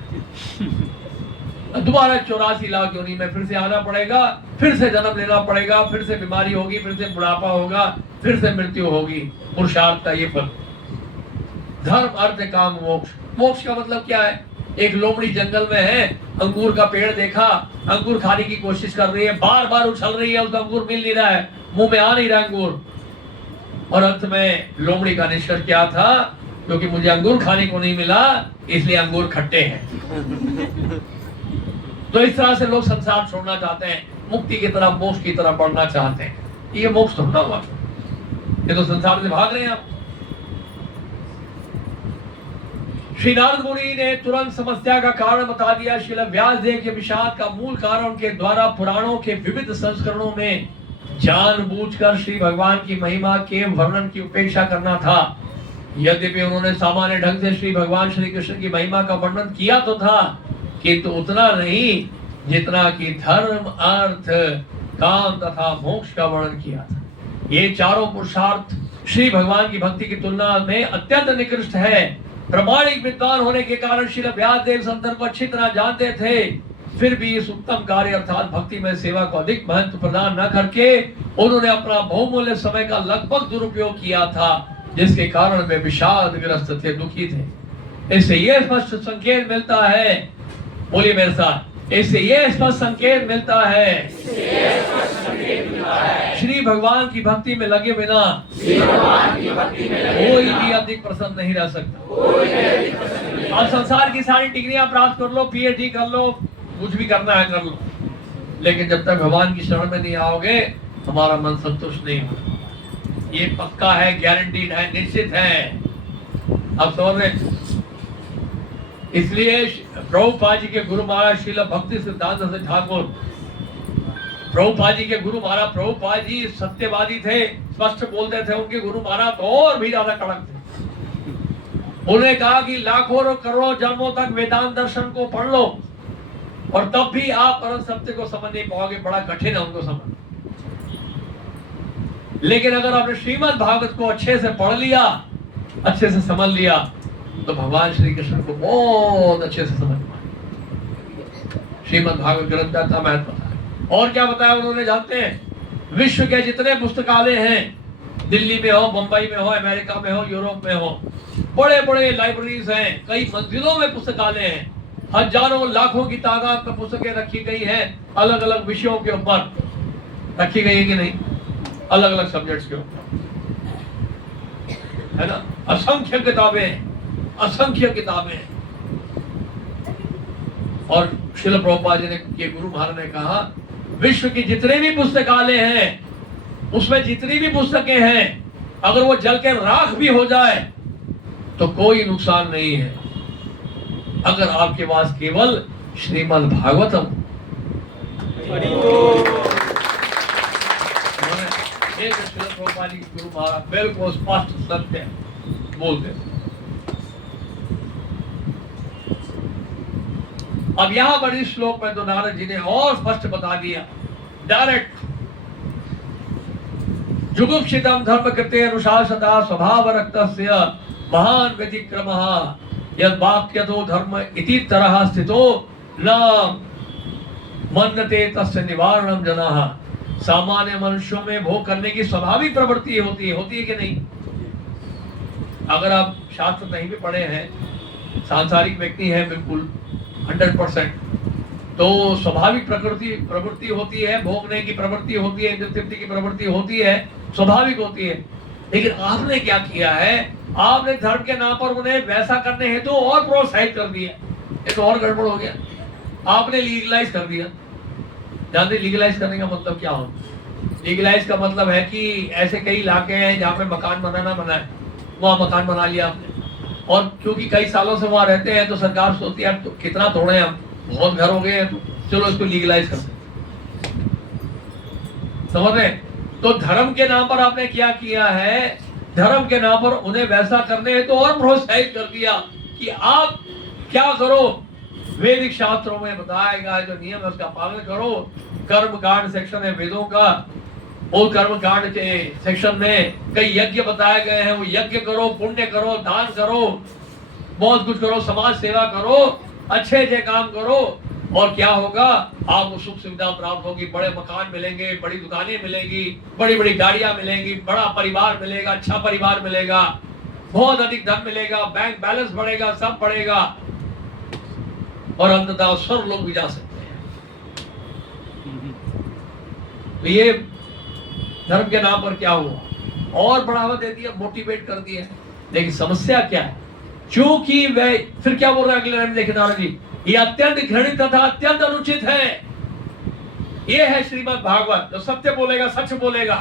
दोबारा 84 लाख योनि में फिर से आना पड़ेगा, फिर से जन्म लेना पड़ेगा, फिर से बीमारी होगी, फिर से बुढ़ापा होगा, फिर से मृत्यु होगी। पुरुषार्थ का ये फल। धर्म अर्थ काम मोक्ष। मोक्ष का मतलब क्या है? एक लोमड़ी जंगल में है, अंगूर का पेड़ देखा, अंगूर खाने की कोशिश कर रही है, बार बार उछल रही है, उसका अंगूर मिल नहीं रहा है, मुंह में आ नहीं रहा अंगूर। और अंत में लोमड़ी का निष्कर्ष क्या था? क्योंकि मुझे अंगूर खाने को नहीं मिला, इसलिए अंगूर खट्टे हैं। तो इस तरह से लोग संसार छोड़ना चाहते हैं, मुक्ति की तरफ, मोक्ष की तरफ बढ़ना चाहते हैं। ये मोक्ष थोड़ा हुआ, ये तो संसार से भाग रहे हैं आप। श्री नारद मुनि ने तुरंत समस्या का कारण बता दिया। श्रील व्यासदेव के विषाद का मूल कारण के द्वारा पुराणों के विविध संस्करणों में जानबूझकर श्री भगवान की महिमा के वर्णन की उपेक्षा करना था। यद्यपि उन्होंने सामान्य ढंग से श्री भगवान श्री कृष्ण की महिमा का वर्णन किया तो था, किंतु उतना नहीं जितना कि धर्म, अर्थ, काम तथा मोक्ष का वर्णन किया था। ये चारों पुरुषार्थ श्री भगवान की भक्ति की तुलना में अत्यंत निकृष्ट है। प्रमाणिक विद्वान होने के कारण श्री व्यासदेव संदर्भ को अच्छी तरह जानते थे, फिर भी इस उत्तम कार्य अर्थात भक्ति में सेवा को अधिक महत्व प्रदान न करके उन्होंने अपना बहुमूल्य समय का लगभग दुरुपयोग किया था, जिसके कारण वे विषादग्रस्त थे, दुखी थे। इससे यह स्पष्ट संकेत मिलता है, बोलिए मेरे साथ, इससे यह स्पष्ट संकेत मिलता है श्री भगवान की भक्ति में लगे बिना कोई भी अधिक प्रसन्न नहीं रह सकता। और संसार की सारी डिग्रियां प्राप्त कर लो, पीएचडी कर लो, कुछ भी करना है कर लो, लेकिन जब तक भगवान की शरण में नहीं आओगे हमारा मन संतुष्ट नहीं होगा। ये पक्का है, गारंटीड है, निश्चित है। अब समझ रहे? इसलिए प्रभुपाद जी के गुरु महाराज श्रील भक्ति सिद्धांत से ठाकुर, प्रभुपाद जी के गुरु महाराज, प्रभुपाद जी सत्यवादी थे, स्पष्ट बोलते थे। उनके गुरु महाराज तो और भी ज्यादा कड़क थे। उन्होंने कहा कि लाखों और करोड़ों जन्मों तक वेदांत दर्शन को पढ़ लो और तब भी आप परम सत्य को समझ नहीं पाओगे, बड़ा कठिन है उनको समझ। लेकिन अगर आपने श्रीमद् भागवत को अच्छे से पढ़ लिया, अच्छे से समझ लिया, तो भगवान श्री कृष्ण को बहुत अच्छे से समझ पाए। श्रीमद् भागवत ग्रंथ का महत्व बताया। और क्या बताया उन्होंने जानते हैं? विश्व के जितने पुस्तकालय हैं, दिल्ली में हो, मुंबई में हो, अमेरिका में हो, यूरोप में हो, बड़े बड़े लाइब्रेरीज हैं, कई मंजिलों में पुस्तकालय हैं, हजारों लाखों की तादाद में पुस्तकें रखी गई हैं, अलग अलग विषयों के ऊपर रखी गई है कि नहीं, अलग अलग सब्जेक्ट्स के ऊपर, है ना। असंख्य किताबें, असंख्य किताबें। और श्रील प्रभुपाद जी ने, ये गुरु महाराज ने कहा, विश्व की जितने भी पुस्तकालय हैं, उसमें जितनी भी पुस्तकें हैं, अगर वो जल के राख भी हो जाए तो कोई नुकसान नहीं है, अगर आपके पास केवल श्रीमद् भागवतम। श्रील प्रभुपाद जी गुरु महाराज बिल्कुल स्पष्ट सत्य बोलते। अब यहां पर इस श्लोक में तो नारद जी ने और स्पष्ट बता दिया, डायरेक्ट। जुगुप्सितम धर्म कृते अनुशासता स्वभाव रक्तस्य महान व्यतिक्रमः यद वाक्यतो धर्म इति तरह स्थितो न मन्यते तस्य निवारणम जनाः। सामान्य मनुष्यों में भोग करने की स्वाभाविक प्रवृत्ति होती है कि नहीं? अगर आप शास्त्र नहीं भी पढ़े हैं, सांसारिक व्यक्ति हैं बिल्कुल 100%, तो स्वाभाविक प्रवृत्ति होती है, भोगने की प्रवृत्ति होती है, तृप्ति की प्रवृत्ति होती है, स्वाभाविक होती है। लेकिन आपने क्या किया है? आपने धर्म के नाम पर उन्हें वैसा करने हेतु और प्रोत्साहित कर दिया। ये तो और गड़बड़ हो गया। आपने लीगलाइज कर दिया। जानते लीगलाइज करने का मतलब क्या होता? लीगलाइज का मतलब है कि ऐसे कई इलाके हैं जहाँ पे मकान बनाना मना है, वहाँ मकान बना लिया आपने, और क्योंकि कई सालों से वहां रहते हैं तो सरकार सोचती है तो कितना तोड़े हम, बहुत घर हो गए हैं, तो चलो इसको लीगलाइज कर दे। समझ रहे? तो धर्म के नाम पर आपने क्या किया है? धर्म के नाम पर उन्हें वैसा करने है तो और प्रोत्साहित कर दिया कि आप क्या करो, वैदिक शास्त्रों में बताया गया जो नियम है उसका पालन करो। कर्म कांड सेक्शन है वेदों का, और कर्म कांड के सेक्शन में कई यज्ञ बताए गए हैं, वो यज्ञ करो, पुण्य करो, दान करो, बहुत कुछ करो, समाज सेवा करो, अच्छे काम करो, और क्या होगा, आपको सुख सुविधा प्राप्त होगी, बड़े मकान मिलेंगे, बड़ी दुकानें मिलेंगी, बड़ी बड़ी गाड़ियां मिलेंगी, बड़ा परिवार मिलेगा, अच्छा परिवार मिलेगा, बहुत अधिक धन मिलेगा, बैंक बैलेंस बढ़ेगा, सब बढ़ेगा, और अंततः स्वर्ग लोग भी जा सकते हैं। तो ये धर्म के नाम पर क्या हुआ, और बढ़ावा दे दिया, मोटिवेट कर दिया। लेकिन समस्या क्या है, क्योंकि वह फिर क्या बोल रहा है अगले लाइन में, देखिए नारद जी, ये अत्यंत घृणित तथा अत्यंत अनुचित है। ये है श्रीमद् भागवत, जो सत्य बोलेगा, सच बोलेगा,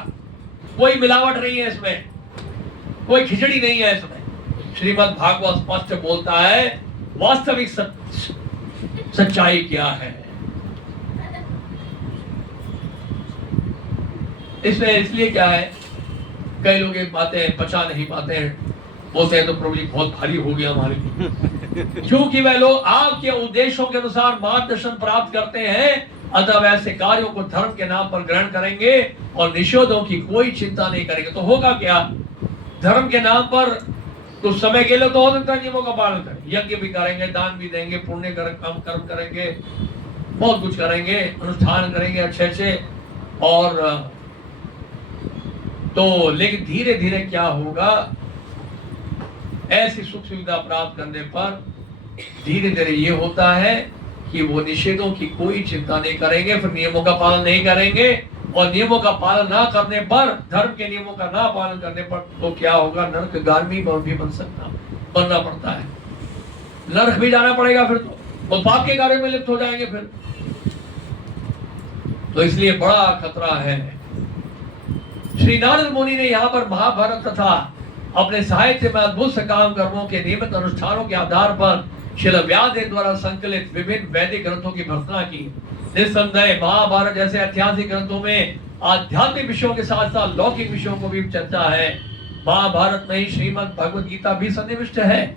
कोई मिलावट नहीं है इसमें, कोई खिचड़ी नहीं है इसमें। श्रीमद् भागवत स्पष्ट बोलता है वास्तविक सच्चाई क्या है। इसमें इसलिए क्या है, कई लोग ये बातें पचा नहीं पाते हैं, बोलते हैं तो प्रभु जी बहुत भारी हो गया हमारे लिए। क्योंकि वह लोग आपके उद्देश्यों के अनुसार मार्गदर्शन प्राप्त करते हैं, अतः वैसे कार्यों को धर्म के नाम पर ग्रहण करेंगे और निषेधों की कोई चिंता नहीं करेंगे। तो होगा क्या, धर्म के नाम पर कुछ समय के लिए तो हो सकता है नियमों का पालन करें, यज्ञ भी करेंगे, दान भी देंगे, पुण्य कर्म करेंगे, बहुत कुछ करेंगे, अनुष्ठान करेंगे अच्छे अच्छे, और तो लेकिन धीरे धीरे क्या होगा, ऐसी सुख सुविधा प्राप्त करने पर धीरे धीरे ये होता है कि वो निषेधों की कोई चिंता नहीं करेंगे, फिर नियमों का पालन नहीं करेंगे, और नियमों का पालन ना करने पर, धर्म के नियमों का ना पालन करने पर तो क्या होगा, नरकगामी भी बनना पड़ता है, नरक भी जाना पड़ेगा, फिर तो पाप के कार्य में लिप्त हो जाएंगे फिर। तो इसलिए बड़ा खतरा है। श्री नारद मुनि ने यहाँ पर महाभारत तथा अपने साहित्य में अद्भुत काम कर्मों के नियमित अनुष्ठानों के आधार पर श्रील व्यास द्वारा संकलित विभिन्न वैदिक ग्रंथों की भर्त्सना की। निस्संदेह महाभारत जैसे ऐतिहासिक ग्रंथों में आध्यात्मिक विषयों के साथ साथ लौकिक विषयों को भी चर्चा है। महाभारत में ही श्रीमद् भगवद गीता भी सन्निविष्ट है।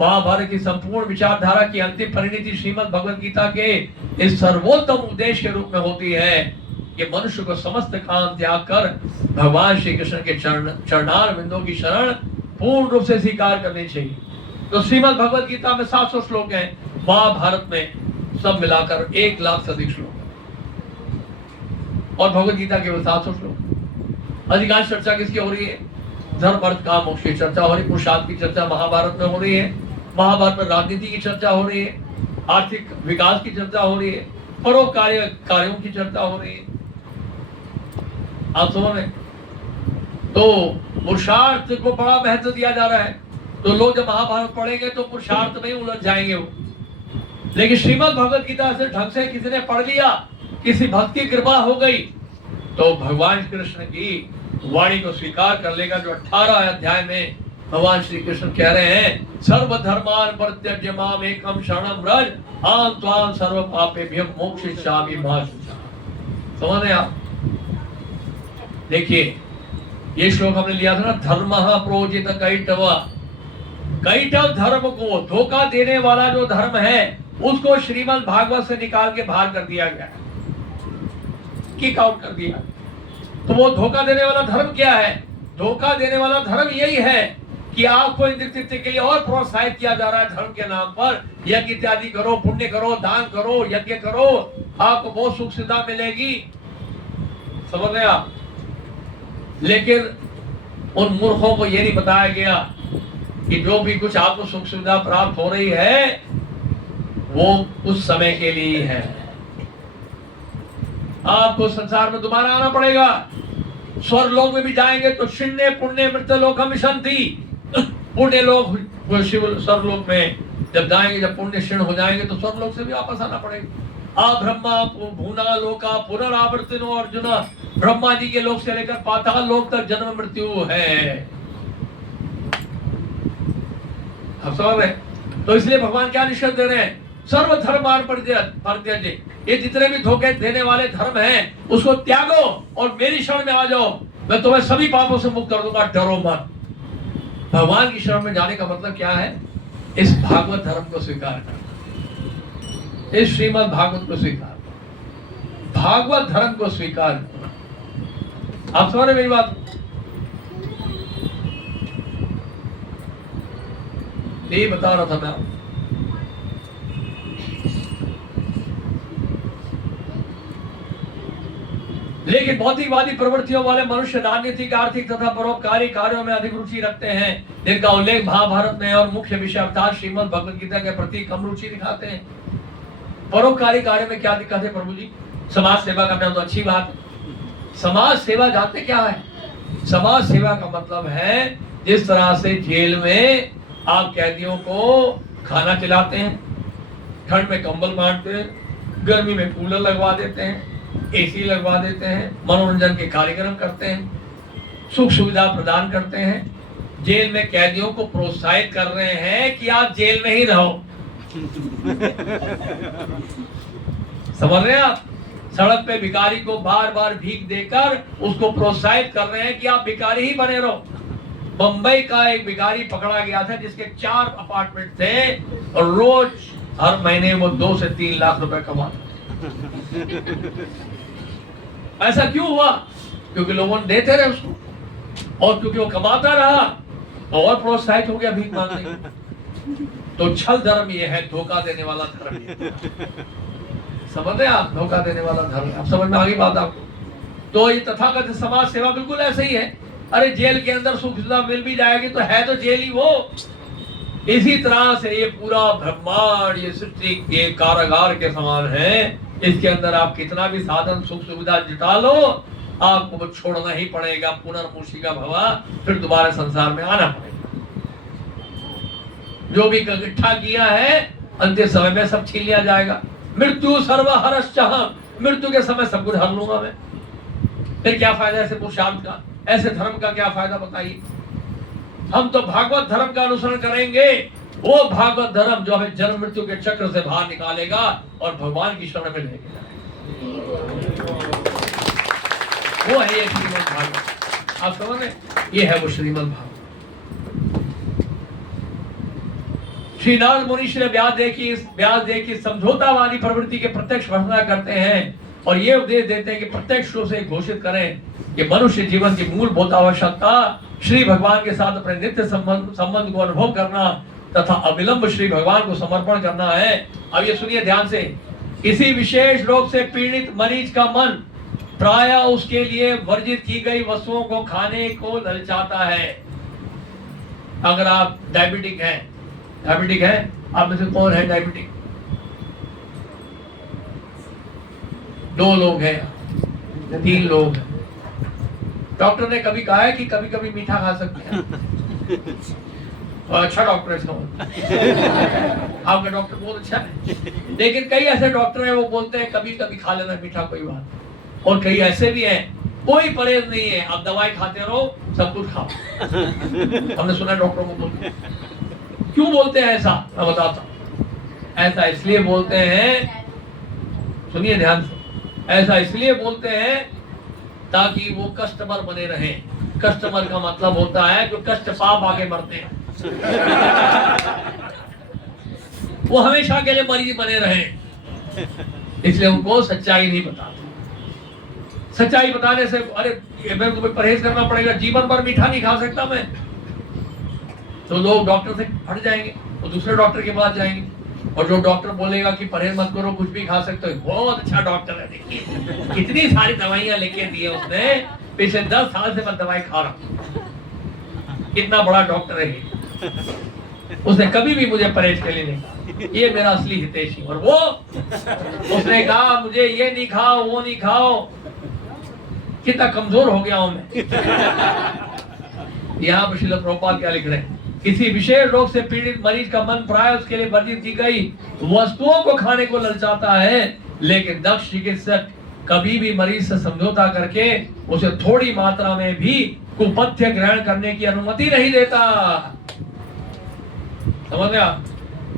महाभारत की संपूर्ण विचारधारा की अंतिम परिणति श्रीमद् भगवद गीता के इस सर्वोत्तम उपदेश के रूप में होती है कि मनुष्य को समस्त काम त्याग कर भगवान श्री कृष्ण के चरणार बिंदों की शरण पूर्ण रूप से स्वीकार करनी चाहिए। तो श्रीमद् भगवद गीता में 700 श्लोक हैं, महाभारत में सब मिलाकर 1 लाख से अधिक श्लोक, और भगवद गीता केवल 700 श्लोक। अधिकांश चर्चा किसकी हो रही है, धर्म अर्थ काम मोक्ष की चर्चा हो रही है। पुरुषार्थ की चर्चा महाभारत में हो रही है। महाभारत में राजनीति की चर्चा हो रही है, आर्थिक विकास की चर्चा हो रही है, परोपकारी कार्यों की चर्चा हो रही है। आप समझ रहे, तो पुरुषार्थ को बड़ा महत्व दिया जा रहा है। तो लोग जब महाभारत पढ़ेंगे तो पुरुषार्थ में ही उलझ जाएंगे वो। लेकिन श्रीमद् भगवद गीता से ढंग से किसी ने पढ़ लिया, किसी भक्त की कृपा हो गई, तो भगवान कृष्ण की वाणी को स्वीकार कर लेगा। जो 18 अध्याय में भगवान श्री कृष्ण कह रहे हैं, सर्व धर्मान परित्यज्य माम एकम शरणम व्रज अहं त्वां सर्व पापेभ्यो मोक्षयिष्यामि मा शुचः। समझ रहे आप? देखिए ये श्लोक हमने लिया था ना, धर्मः प्रोजित कैटव। कैटव धर्म को धोखा देने वाला जो धर्म है उसको श्रीमद् भागवत से निकाल के बाहर कर दिया गया, किक आउट कर दिया। तो वो धोखा देने वाला धर्म क्या है? धोखा देने वाला धर्म यही है कि आपको इंद्र तृप्ति के लिए और प्रोत्साहित किया जा रहा है धर्म के नाम पर। यज्ञ इत्यादि करो, पुण्य करो, दान करो, यज्ञ करो, आपको बहुत सुख सुविधा मिलेगी। समझ रहे आप? लेकिन उन मूर्खों को यह नहीं बताया गया कि जो भी कुछ आपको सुख सुविधा प्राप्त हो रही है वो कुछ समय के लिए है। आपको संसार में दोबारा आना पड़ेगा। स्वर्ग लोक में भी जाएंगे तो शिन्ने पुण्य मृत लोकम विशन्ति। पुण्य लोक स्वर्ग लोक में जब जाएंगे, जब पुण्य क्षीण हो जाएंगे तो स्वर्ग लोक से भी वापस आना पड़ेगा। ब्रह्मा भूना लोका पुनरावर्तिनो अर्जुन। ब्रह्मा जी के लोक से लेकर पाताल लोक तक जन्म मृत्यु है। आप समझ रहे? तो इसलिए भगवान क्या निषेध दे रहे हैं? सर्व धर्मान परित्यज्य। ये जितने भी धोखे देने वाले धर्म हैं उसको त्यागो और मेरी शरण में आ जाओ, मैं तुम्हें सभी पापों से मुक्त कर दूंगा, डरो मत। भगवान की शरण में जाने का मतलब क्या है? इस भागवत धर्म को स्वीकार करना, इस श्रीमद् भागवत को स्वीकार, भागवत धर्म को स्वीकार करना। आप समझ रहे मेरी बात? यही बता रहा था मैं। लेकिन भौतिकवादी प्रवृत्तियों वाले मनुष्य राजनीतिक, आर्थिक तथा परोपकारी कार्यों में अधिक रुचि रखते हैं, जिनका उल्लेख महाभारत में और मुख्य विषय अर्थात श्रीमद् भगवद गीता के प्रति कम रुचि दिखाते हैं। परोपकारी कार्य में क्या दिक्कत है प्रभु जी? समाज सेवा करना तो अच्छी बात है। समाज सेवा जानते क्या है? समाज सेवा का मतलब है जिस तरह से जेल में आप कैदियों को खाना खिलाते हैं, ठंड में कंबल बांटते हैं, गर्मी में कूलर लगवा देते हैं, एसी लगवा देते हैं, मनोरंजन के कार्यक्रम करते हैं, सुख सुविधा प्रदान करते हैं, जेल में कैदियों को प्रोत्साहित कर रहे हैं कि आप जेल में ही रहो। समझ रहे हैं आप? सड़क पे भिखारी को बार बार भीख देकर उसको प्रोत्साहित कर रहे हैं कि आप भिखारी ही बने रहो। बंबई का एक भिखारी पकड़ा गया था जिसके 4 अपार्टमेंट थे और रोज हर महीने वो 2 से 3 लाख रुपए कमाता। ऐसा क्यों हुआ? क्योंकि लोगों ने देते रहे उसको और क्योंकि वो कमाता रहा और प्रोत्साहित हो गया भीख मांगने। तो छल धर्म ये है, धोखा देने वाला धर्म। समझ रहे आप? धोखा देने वाला धर्म। आप समझ में आ गई बात आपको? तो ये तथाकथित समाज सेवा बिल्कुल ऐसे ही है। अरे जेल के अंदर सुख सुविधा मिल भी जाएगी तो है तो जेल ही वो। इसी तरह से ये पूरा ब्रह्मांड, ये सृष्टि के कारागार के समान है। इसके अंदर आप कितना भी साधन सुख सुविधा जुटा लो, आपको वो छोड़ना ही पड़ेगा। पुनर्मूषिका भवा, फिर दोबारा संसार में आना पड़ेगा। जो भी इकट्ठा किया है अंतिम समय में सब छीन लिया जाएगा। मृत्यु सर्वहरश्चः, मृत्यु के समय सब कुछ हर लूंगा मैं। फिर क्या फायदा ऐसे पुरुषार्थ का, ऐसे धर्म का क्या फायदा बताइए? हम तो भागवत धर्म का अनुसरण करेंगे, वो भागवत धर्म जो हमें जन्म मृत्यु के चक्र से बाहर निकालेगा और भगवान की शरण में लेके जाएगा। वो है ये श्रीमद् भागवत। आप समझ रहे? ये है वो श्रीमद् भागवत। श्री नारद मुनि श्री व्यास देव की समझौतावादी प्रवृत्ति के प्रत्यक्ष भर्त्सना करते हैं और ये उपदेश देते हैं कि प्रत्यक्ष रूप से घोषित करें कि मनुष्य जीवन की मूलभूत आवश्यकता श्री भगवान के साथ अपने नित्य संबंध को अनुभव करना तथा अविलंब श्री भगवान को समर्पण करना है। अब ये सुनिए ध्यान से। किसी विशेष रोग से पीड़ित मरीज का मन प्रायः उसके लिए वर्जित की गई वस्तुओं को खाने को ललचाता है। अगर आप डायबिटिक हैं, आप में से कौन है डायबिटिक? 2 लोग हैं, 3 लोग हैं। डॉक्टर ने कभी कहा है कि कभी कभी मीठा खा सकते हैं? और अच्छा डॉक्टर है, आपका डॉक्टर बहुत अच्छा है। लेकिन कई ऐसे डॉक्टर हैं वो बोलते हैं कभी कभी खा लेना मीठा, कोई बात। और कई ऐसे भी हैं कोई परहेज नहीं है, आप दवाई खाते रहो, सब कुछ खाओ। हमने सुना डॉक्टरों को बोलते। क्यों बोलते हैं ऐसा? मैं बताता हूँ। ऐसा इसलिए बोलते हैं, सुनिए ध्यान से, ऐसा इसलिए बोलते हैं ताकि वो कस्टमर बने रहे। कस्टमर का मतलब होता है जो कष्ट पाप आगे मरते हैं। वो हमेशा के लिए मरीज बने रहे, इसलिए उनको सच्चाई नहीं बताते। सच्चाई बताने से अरे मेरे को परहेज करना पड़ेगा, जीवन भर मीठा नहीं खा सकता मैं, तो लोग डॉक्टर से हट जाएंगे, वो दूसरे डॉक्टर के पास जाएंगे। और जो डॉक्टर बोलेगा कि परहेज मत करो, कुछ भी खा सकते हो, बहुत अच्छा डॉक्टर है, देखिए कितनी सारी दवाइयां लिख दी है उसने, पिछले 10 साल से मैं दवाई खा रहा हूं, कितना बड़ा डॉक्टर है। उसने कभी भी मुझे परहेज के लिए नहीं कहा, ये मेरा असली हितैषी। और वो उसने कहा मुझे ये नहीं खाओ, वो नहीं खाओ। कितना कमजोर हो गया हूं मैं। यहाँ पर श्रील प्रभुपाद क्या लिख रहे हैं? किसी विशेष रोग से पीड़ित मरीज का मन प्राय उसके लिए वर्जित की गई वस्तुओं को खाने को ललचाता है, लेकिन दक्ष चिकित्सक कभी भी मरीज से समझौता करके उसे थोड़ी मात्रा में भी कुपथ्य ग्रहण करने की अनुमति नहीं देता। समझ गया?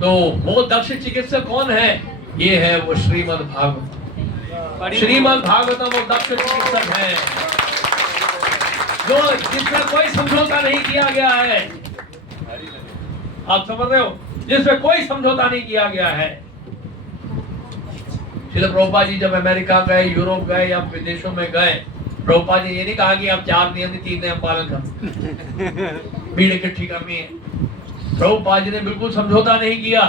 तो वो दक्ष चिकित्सक कौन है? ये है वो श्रीमद् भागवत। श्रीमद् भागवतम वो दक्ष चिकित्सक है जो जिसमें कोई समझौता नहीं किया गया है। आप समझ रहे हो? जिसमें कोई समझौता नहीं किया गया है। श्रील प्रभुपाद जी जब अमेरिका गए, यूरोप गए या विदेशों में गए, प्रभुपाद जी ये नहीं कहा कि आप 4 नियम 3 नियम पालन करो, भीड़ इकट्ठी करनी है। प्रभुपाद जी ने बिल्कुल समझौता नहीं किया।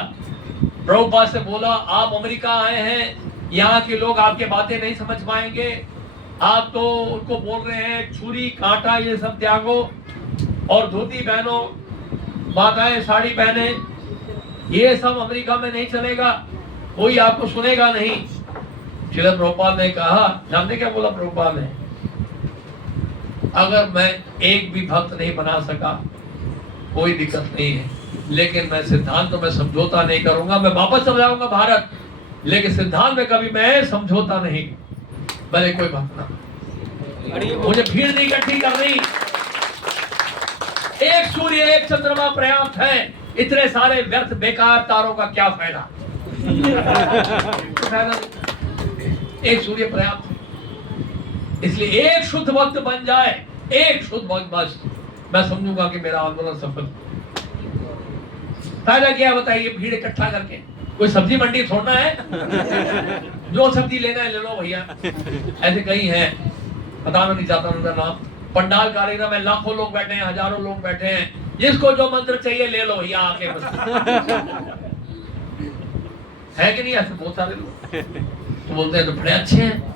प्रभुपाद से बोला आप अमेरिका आए हैं, यहाँ के लोग आपके बातें नहीं समझ पाएंगे, आप तो उनको बोल रहे हैं छुरी कांटा ये सब त्यागो, और धोती पहनो, माताएं साड़ी पहने, ये सब अमेरिका में नहीं चलेगा, कोई आपको सुनेगा नहीं। श्रील प्रभुपाद ने कहा, जानते क्या बोला प्रभुपाद ने? अगर मैं एक भी भक्त नहीं बना सका कोई दिक्कत नहीं है, लेकिन मैं सिद्धांत में समझौता नहीं करूंगा। मैं वापस चला जाऊंगा भारत, लेकिन सिद्धांत में कभी मैं समझौता नहीं, भले कोई भक्त ना। मुझे भीड़ नहीं इकट्ठी करनी, एक सूर्य एक चंद्रमा पर्याप्त है, इतने सारे व्यर्थ बेकार तारों का क्या फायदा? एक सूर्य पर्याप्त है। इसलिए एक शुद्ध भक्त बन जाए, एक शुद्ध भक्त, बस मैं समझूंगा कि मेरा आंदोलन सफल। फायदा क्या बताइए भीड़ इकट्ठा करके? कोई सब्जी मंडी छोड़ना है? जो सब्जी लेना है ले लो भैया। ऐसे कई हैं, बताना नहीं चाहता उनका नाम, पंडाल कार्यक्रम में लाखों लोग बैठे हैं, हजारों लोग बैठे हैं, जिसको जो मंत्र चाहिए ले लो भैया आके बस। है कि नहीं? ऐसे बहुत सारे लोग तो बोलते हैं तो बड़े अच्छे हैं,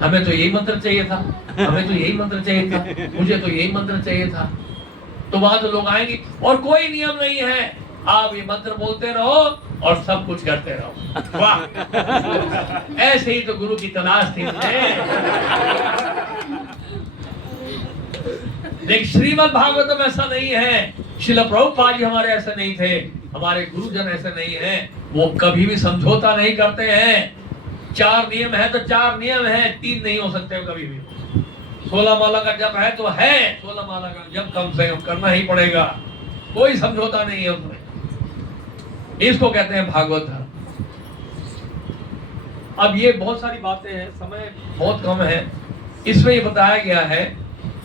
हमें तो यही मंत्र चाहिए था, हमें तो यही मंत्र चाहिए था, मुझे तो यही मंत्र चाहिए था। तो वहां तो लोग आएंगे, और कोई नियम नहीं है, आप ये मंत्र बोलते रहो और सब कुछ करते रहो। वाह, ऐसे ही तो गुरु की तलाश थी मुझे। लेकिन श्रीमद् भागवतम ऐसा नहीं है, श्रील प्रभुपाद जी हमारे ऐसे नहीं थे, हमारे गुरुजन ऐसे नहीं हैं, वो कभी भी समझौता नहीं करते हैं। 4 नियम है तो 4 नियम है, 3 नहीं हो सकते कभी भी। 16 माला का जप है तो है, 16 माला का जप कम से कम करना ही पड़ेगा, कोई समझौता नहीं है उसमें। इसको कहते हैं भागवत धर्म। अब ये बहुत सारी बातें हैं, समय बहुत कम है, इसमें ये बताया गया है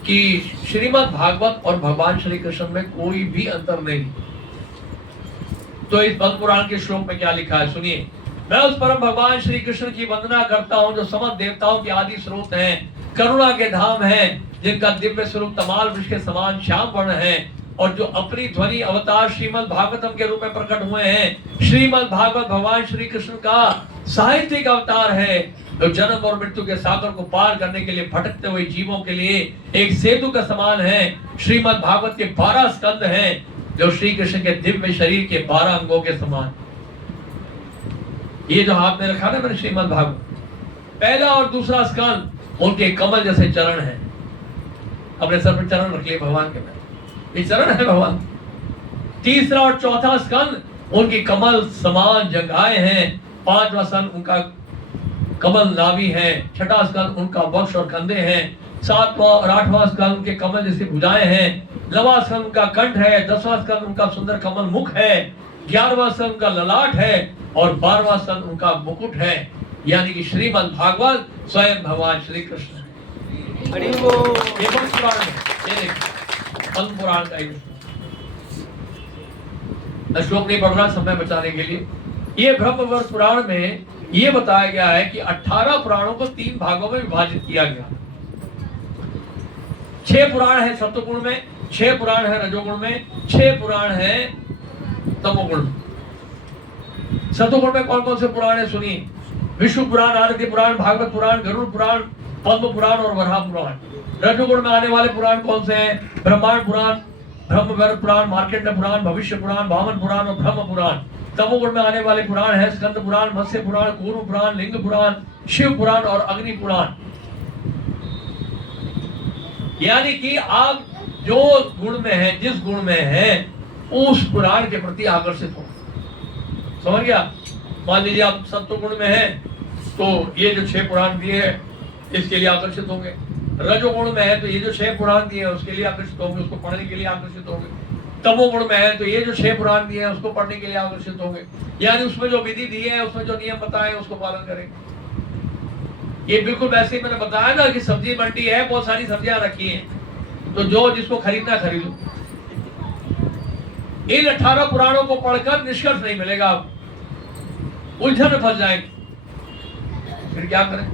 कि श्रीमद् भागवत और भगवान श्री कृष्ण में कोई भी अंतर नहीं। तो इस पद्म पुराण के श्लोक में क्या लिखा है सुनिए। मैं उस परम भगवान श्री कृष्ण की वंदना करता हूँ जो समस्त देवताओं के आदि स्रोत हैं, करुणा के धाम हैं, जिनका दिव्य स्वरूप तमाल वृक्ष के समान श्याम वर्ण है, और जो अपनी ध्वनि अवतार श्रीमद् भागवतम के रूप में प्रकट हुए हैं। श्रीमद् भागवत भगवान श्री कृष्ण का साहित्यिक अवतार है, जो जन्म और मृत्यु के सागर को पार करने के लिए भटकते हुए जीवों के लिए एक सेतु का समान है। श्रीमद् भागवत के 12 स्कंद हैं, जो श्री कृष्ण के दिव्य शरीर के 12 अंगों के समान। ये जो हाथ में रखा ना मैंने श्रीमद् भागवत, पहला और दूसरा स्कंद उनके कमल जैसे चरण हैं। अपने सर पर चरण रख लिए भगवान के, ये चरण है भगवान। तीसरा और चौथा स्कंद उनकी कमल समान जंघाएं हैं। 5वां स्कंद उनका कमल नाभि है। 6वां स्कंद उनका वक्ष और कंधे हैं। 7वां और 8वां स्कंद उनके कमल जैसे भुजाएं हैं। 9वां स्कंद उनका कंठ है। 10वां स्कंद उनका सुंदर कमल मुख है। 11वां स्कंद उनका ललाट है और 12वां स्कंद उनका मुकुट है। यानी कि श्रीमद् भागवत स्वयं भगवान श्री कृष्ण है। ये पुराण है, पद्म पुराण का श्लोक नहीं पढ़ रहा समय बचाने के लिए। ये ब्रह्मवर्ष पुराण में ये बताया गया है कि 18 पुराणों को 3 भागों में विभाजित किया गया। 6 पुराण है सत्वगुण में, 6 पुराण है रजोगुण में, 6 पुराण है तमोगुण में। सत्वगुण में कौन कौन से पुराण है सुनिए। विष्णु पुराण, आदित्य पुराण, भागवत पुराण, गरुड़ पुराण, पद्म पुराण और वराह पुराण। रजोगुण में आने वाले पुराण कौन से हैं? ब्रह्मांड पुराण, ब्रह्मवर्त पुराण, मार्कंडेय पुराण, भविष्य पुराण, वामन पुराण और ब्रह्म पुराण। तमोगुण में आने वाले पुराण है स्कंद पुराण, मत्स्य पुराण, कूर्म पुराण, लिंग पुराण, शिव पुराण और अग्नि पुराण। यानी कि आप जो गुण में है, जिस गुण में है, उस पुराण के प्रति आकर्षित हो। समझ गया? मान लीजिए आप सत्व गुण में है तो ये जो 6 पुराण दिए हैं इसके लिए आकर्षित होंगे। रजोगुण में है तो ये जो 6 पुराण दिए हैं उसके लिए आकर्षित होंगे, उसको पढ़ने के लिए आकर्षित होंगे। तमोगुण में है तो ये जो 6 पुराण दिए हैं उसको पढ़ने के लिए आकर्षित होंगे। यानी उसमें जो विधि दी है, उसमें जो नियम बताए उसको पालन करेंगे। ये बिल्कुल वैसे ही मैंने बताया ना कि सब्जी मंडी है, बहुत सारी सब्जियां रखी हैं, तो जो जिसको खरीदना खरीद लो। इन 18 पुराणों को पढ़कर निष्कर्ष नहीं मिलेगा, आप उलझन में फंस जाएंगे। फिर क्या करें?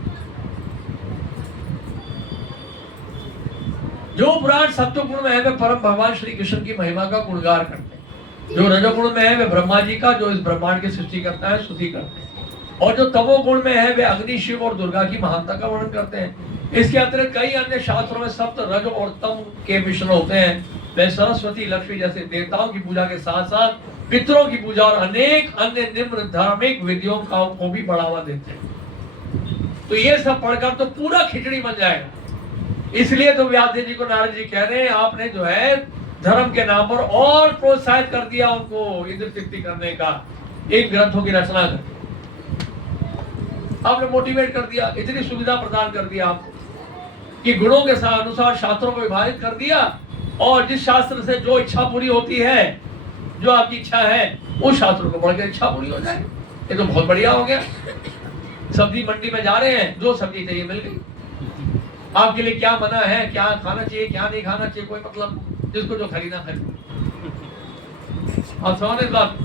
जो पुराण सत्वगुण में है वे परम भगवान श्री कृष्ण की महिमा का गुणगान करते हैं। जो रजोगुण में है वे ब्रह्मा जी का, जो इस ब्रह्मांड की सृष्टि करता है, स्तुति करते हैं। और जो तमोगुण में है वे अग्नि, शिव और दुर्गा की महानता का वर्णन करते हैं। इसके अतिरिक्त कई अन्य शास्त्रों में सप्त, रज और तम के मिश्रण होते हैं। वे सरस्वती, लक्ष्मी जैसे देवताओं की पूजा के साथ साथ पितरों की पूजा और अनेक अन्य निम्न धार्मिक विधियों को भी बढ़ावा देते हैं। तो ये सब पढ़कर तो पूरा खिचड़ी बन जाएगा। इसलिए तो व्यास जी को नारद जी कह रहे हैं आपने जो है धर्म के नाम पर और प्रोत्साहित कर दिया उनको इंद्र तृप्ति करने का, इन ग्रंथों की रचना करके आपने मोटिवेट कर दिया, इतनी सुविधा प्रदान कर दिया आपको कि गुणों के साथ अनुसार शास्त्रों को विभाजित कर दिया, और जिस शास्त्र से जो इच्छा पूरी होती है, जो आपकी इच्छा है उस शास्त्र को पढ़ के इच्छा पूरी हो जाए। ये तो बहुत बढ़िया हो गया। सब्जी मंडी में जा रहे हैं, जो सब्जी चाहिए मिल गई। आपके लिए क्या मना है, क्या खाना चाहिए क्या नहीं खाना चाहिए, कोई मतलब, जिसको जो खरीदना खरीद। आप समझ इस बात।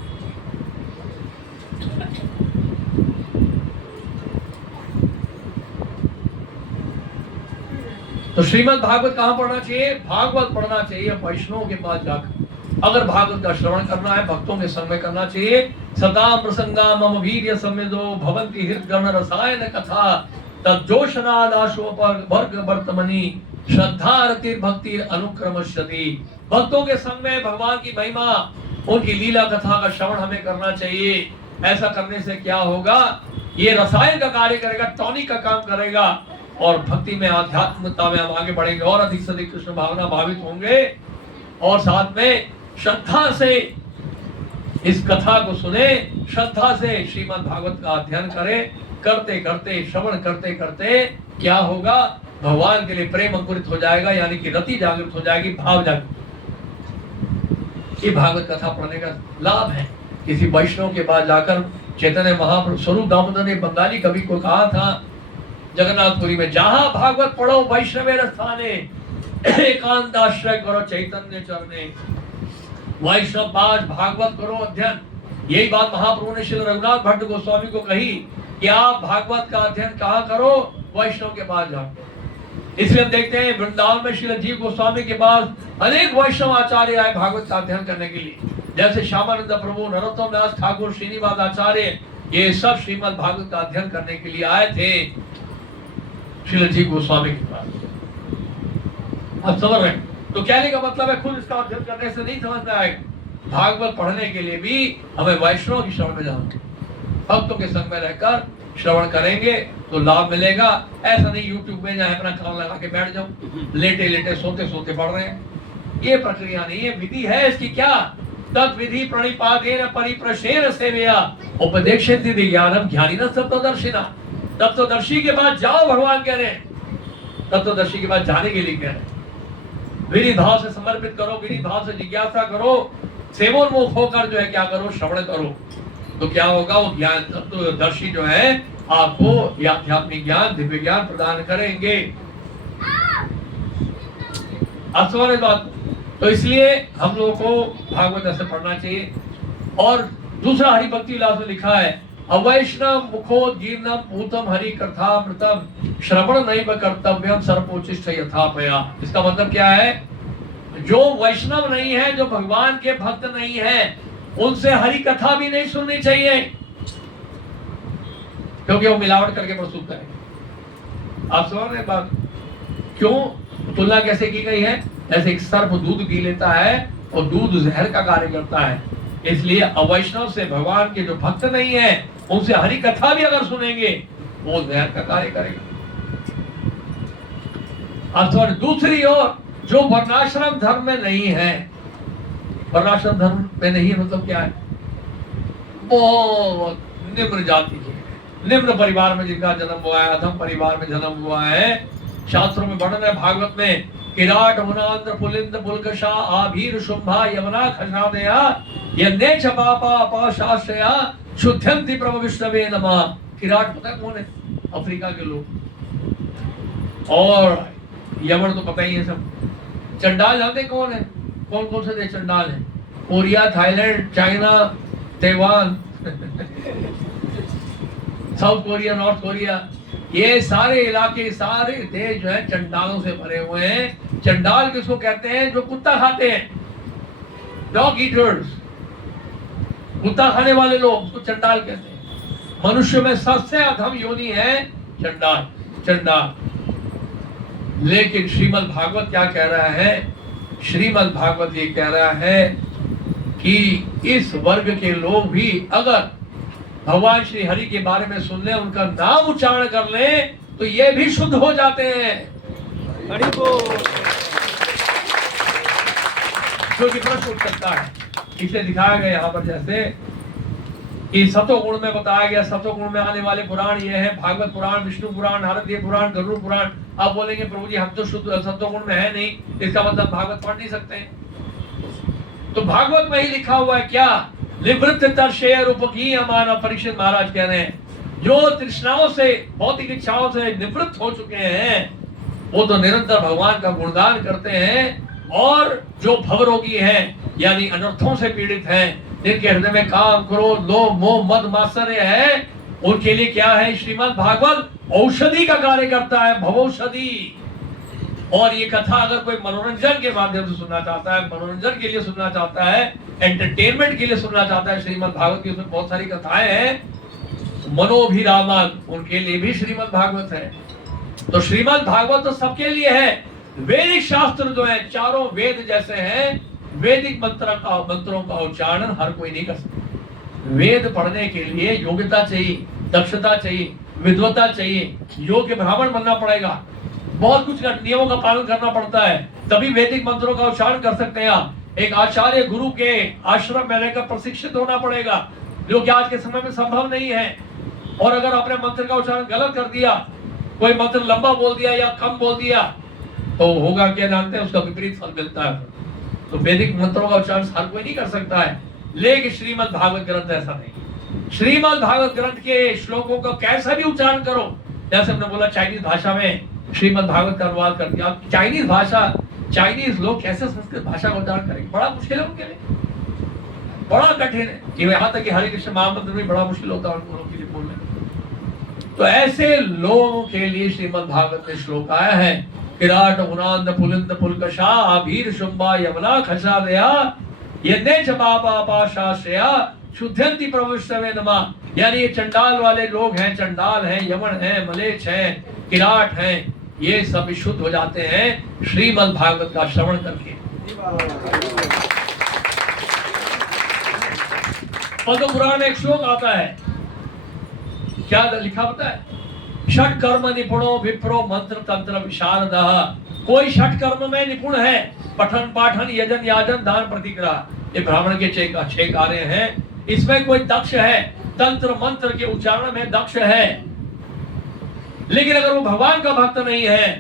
तो श्रीमद् भागवत कहाँ पढ़ना चाहिए? भागवत पढ़ना चाहिए वैष्णव के पास जाकर। अगर भागवत का श्रवण करना है भक्तों के संग में करना चाहिए। सदा प्रसंगा मम वीर्य संवेदो भवन्ति हृदगण रसायन कथा तज्जोषनादाशोपर वर्ग वर्तमनि श्रद्धा रतिर भक्ति अनुक्रमश्यति। भक्तों के संग में भगवान की महिमा, उनकी लीला कथा का श्रवण हमें करना चाहिए। ऐसा करने से क्या होगा? ये रसायन का कार्य करेगा, टॉनिक का काम करेगा, और भक्ति में, आध्यात्मिकता में हम आगे बढ़ेंगे और अधिक से अधिक कृष्ण भावना भावित होंगे। और साथ में श्रद्धा से इस कथा को सुने, श्रद्धा से श्रीमद् भागवत का अध्ययन करें। करते करते, श्रवण करते करते क्या होगा? भगवान के लिए प्रेम अंकुरित हो जाएगा, यानी कि रति जागृत हो जाएगी, भाव जागृत। ये भागवत कथा पढ़ने का लाभ है। किसी वैष्णव के पास जाकर चैतन्य महाप्रभु स्वरूप दामोदर ने बंगाली कवि को कहा था जगन्नाथपुरी में, जहां भागवत पढ़ो वैष्णवे स्थाने एकांताश्रय करो चैतन्य चरणे। वैष्णव पास भागवत करो अध्ययन। यही बात महाप्रभु ने श्री रघुनाथ भट्ट गोस्वामी को कही कि आप भागवत का अध्ययन कहाँ करो? वैष्णव के पास जाओ। इसलिए हम देखते हैं वृंदावन में श्री जीव गोस्वामी के पास अनेक वैष्णव आचार्य आए भागवत का अध्ययन करने के लिए, जैसे श्यामानंद प्रभु, नरोत्तम दास ठाकुर, श्रीनिवास आचार्य, ये सब श्रीमद् भागवत का अध्ययन करने के लिए आए थे श्री जीव गोस्वामी के पास। आप समझ रहे हैं? तो कहने का मतलब है खुद इसका अध्ययन करने से नहीं समझ में आएगा। भागवत पढ़ने के लिए भी हमें वैष्णव की शरण में जाना, भक्तों के संग में रहकर श्रवण करेंगे तो लाभ मिलेगा। ऐसा नहीं यूट्यूब में जाए अपना काम लगा के बैठ जाओ, लेटे लेटे सोते सोते पढ़ रहे हैं। ये प्रक्रिया नहीं, ये विधि है इसकी। क्या? तद विधि प्रणिपातेन परिप्रशेन सेवया उपदेक्षेति ज्ञानम ज्ञानिनः तत्त्वदर्शिनः। तत्वदर्शी के पास जाओ, भगवान कह रहे हैं। तत्वदर्शी के पास जाने के लिए कह रहे हैं। विधि भाव से समर्पित करो, विधि भाव से जिज्ञासा करो, सेवोन्मुख होकर जो है क्या करो? श्रवण करो। तो क्या होगा? वो ज्ञान तत्वदर्शी जो है आपको आध्यात्मिक ज्ञान, दिव्य ज्ञान प्रदान करेंगे। असवार बात। तो इसलिए हम लोगों को भागवत ऐसे पढ़ना चाहिए। और दूसरा हरि भक्ति विलास में लिखा है, अवैष्णव मुखो जीर्णम भूतम हरि कथामृतम श्रवण नैव कर्तव्यम सर्वोचिष्ठ यथापया। इसका मतलब क्या है? जो वैष्णव नहीं है, जो भगवान के भक्त नहीं है, उनसे हरि कथा भी नहीं सुननी चाहिए, क्योंकि वो मिलावट करके प्रस्तुत करेंगे। आप समझ रहे बात? क्यों तुलना कैसे की गई है? जैसे एक सर्प दूध पी लेता है और दूध जहर का कार्य करता है। इसलिए अवैष्णव से, भगवान के जो भक्त नहीं है, उनसे हरि कथा भी अगर सुनेंगे वो जहर का कार्य करेगा। अथवा दूसरी ओर जो वर्णाश्रम धर्म में नहीं है, वर्णाश्रम धर्म में नहीं है मतलब क्या है? बहुत निम्न जाति के, निम्न परिवार में जिनका जन्म हुआ है, अधम परिवार में जन्म हुआ है। शास्त्रों में वर्णन है भागवत में, किराट मुनांद्र पुलिंद पुलकशा आभीर शुंभा यमुना खशादया यन्ने च पापा अपाशाश्रया शुद्धंति प्रभु विष्णवे नमः। किराट पता कौन है? अफ्रीका के लोग। और यमन तो पता ही है सब। चंडाल जानते कौन है? कौन कौन से देश चंडाल है? Korea, Thailand, China, Taiwan, south Korea, north Korea, ये सारे इलाके, सारे देश जो है चंडालों से भरे हुए हैं। चंडाल किसको कहते हैं? जो कुत्ता खाते हैं, डॉग ईटर्स, कुत्ता खाने वाले लोग उसको चंडाल कहते हैं। मनुष्य में सबसे अधम योनि है चंडाल, चंडाल। लेकिन श्रीमद् भागवत क्या कह रहा है? श्रीमद् भागवत ये कह रहा है कि इस वर्ग के लोग भी अगर भगवान श्री हरि के बारे में सुन ले, उनका नाम उच्चारण कर ले, तो ये भी शुद्ध हो जाते हैं। हरि बोल। क्योंकि प्रश्न उठ सकता है, इसलिए दिखाया गया यहाँ पर जैसे कि सतोगुण में बताया गया, सतोगुण में आने वाले पुराण ये है भागवत पुराण, विष्णु पुराण, नारदीय पुराण, गरुड़ पुराण। आप बोलेंगे प्रभु जी हम तो शुद्ध सतोगुण में है नहीं, इसका मतलब भागवत पढ़ नहीं सकते हैं। तो भागवत में ही लिखा हुआ है क्या? निवृत्त तर्षेय रूपकी अमाना। परीक्षित महाराज कह रहे हैं जो तृष्णाओं से, भौतिक इच्छाओं से निवृत्त हो चुके हैं, वो तो निरंतर भगवान का गुणगान करते हैं। और जो भवरोगी हैं, यानी अनर्थों से पीड़ित हैं, जिनके हृदय में काम, क्रोध, लोभ, मोह, मद, मात्सर्य है, उनके लिए क्या है? श्रीमद् भागवत औषधि का कार्य करता है, भवौषधि। और ये कथा अगर कोई मनोरंजन के माध्यम से सुनना चाहता है, मनोरंजन के लिए सुनना चाहता है, एंटरटेनमेंट के लिए सुनना चाहता है, श्रीमद् भागवत की उसमें बहुत सारी कथाएं हैं। मनोभिरामन, उनके लिए भी श्रीमद् भागवत है। तो श्रीमद् भागवत तो सबके लिए है। वैदिक शास्त्र जो है, चारों वेद जैसे हैं, वैदिक मंत्रों का उच्चारण हर कोई नहीं कर सकता। वेद पढ़ने के लिए योग्यता चाहिए, दक्षता चाहिए, विद्वता चाहिए, योग्य ब्राह्मण बनना पड़ेगा, बहुत कुछ नियमों का पालन करना पड़ता है, तभी वैदिक मंत्रों का उच्चारण कर सकते हैं आप। एक आचार्य गुरु के आश्रम में रहकर प्रशिक्षित होना पड़ेगा, जो कि आज के समय में संभव नहीं है। और अगर आपने मंत्र का उच्चारण गलत कर दिया, कोई मंत्र लंबा बोल दिया या कम बोल दिया, तो होगा क्या जानते हैं? उसका विपरीत फल मिलता है। तो वैदिक मंत्रों का उच्चारण हर कोई नहीं कर सकता है, लेकिन श्रीमद् भागवत ग्रंथ ऐसा नहीं। श्रीमद् भागवत ग्रंथ के श्लोकों का कैसा भी उच्चारण करो, जैसे हमने बोला चाइनीज भाषा में श्रीमद् भागवत का अनुवाद कर दिया। चाइनीज भाषा, चाइनीज लोग कैसे संस्कृत भाषा का उच्चारण करेंगे? बड़ा मुश्किल है उनके लिए, बड़ा कठिन है। यहाँ तक कि हरे कृष्ण महामंत्र भी बड़ा मुश्किल होता है उन लोगों के लिए बोलने। तो ऐसे लोगों के लिए श्रीमद् भागवत में श्लोक आया है, विराट उनांद पुलिंद पुलकशा आभीर शुंभा यमला खशा दया यज्ञ च बाबा पाशाश्रया शुद्धंति प्रभुष्टवे नमः। यानी ये चंडाल वाले लोग हैं, चंडाल हैं, यमन हैं, मलेच्छ हैं, किराट हैं, ये सब शुद्ध हो जाते हैं श्रीमद् भागवत का श्रवण करके। पद्म पुराण में एक श्लोक आता है, क्या लिखा होता है? षट कर्म निपुणो विप्रो मंत्र तंत्र विशारदः। कोई षट कर्म में निपुण है, पठन पाठन यजन याजन दान प्रतिग्रह, ये ब्राह्मण के 6 कार्य हैं। इसमें कोई दक्ष है, तंत्र मंत्र के उच्चारण में दक्ष है, लेकिन अगर वो भगवान का भक्त नहीं है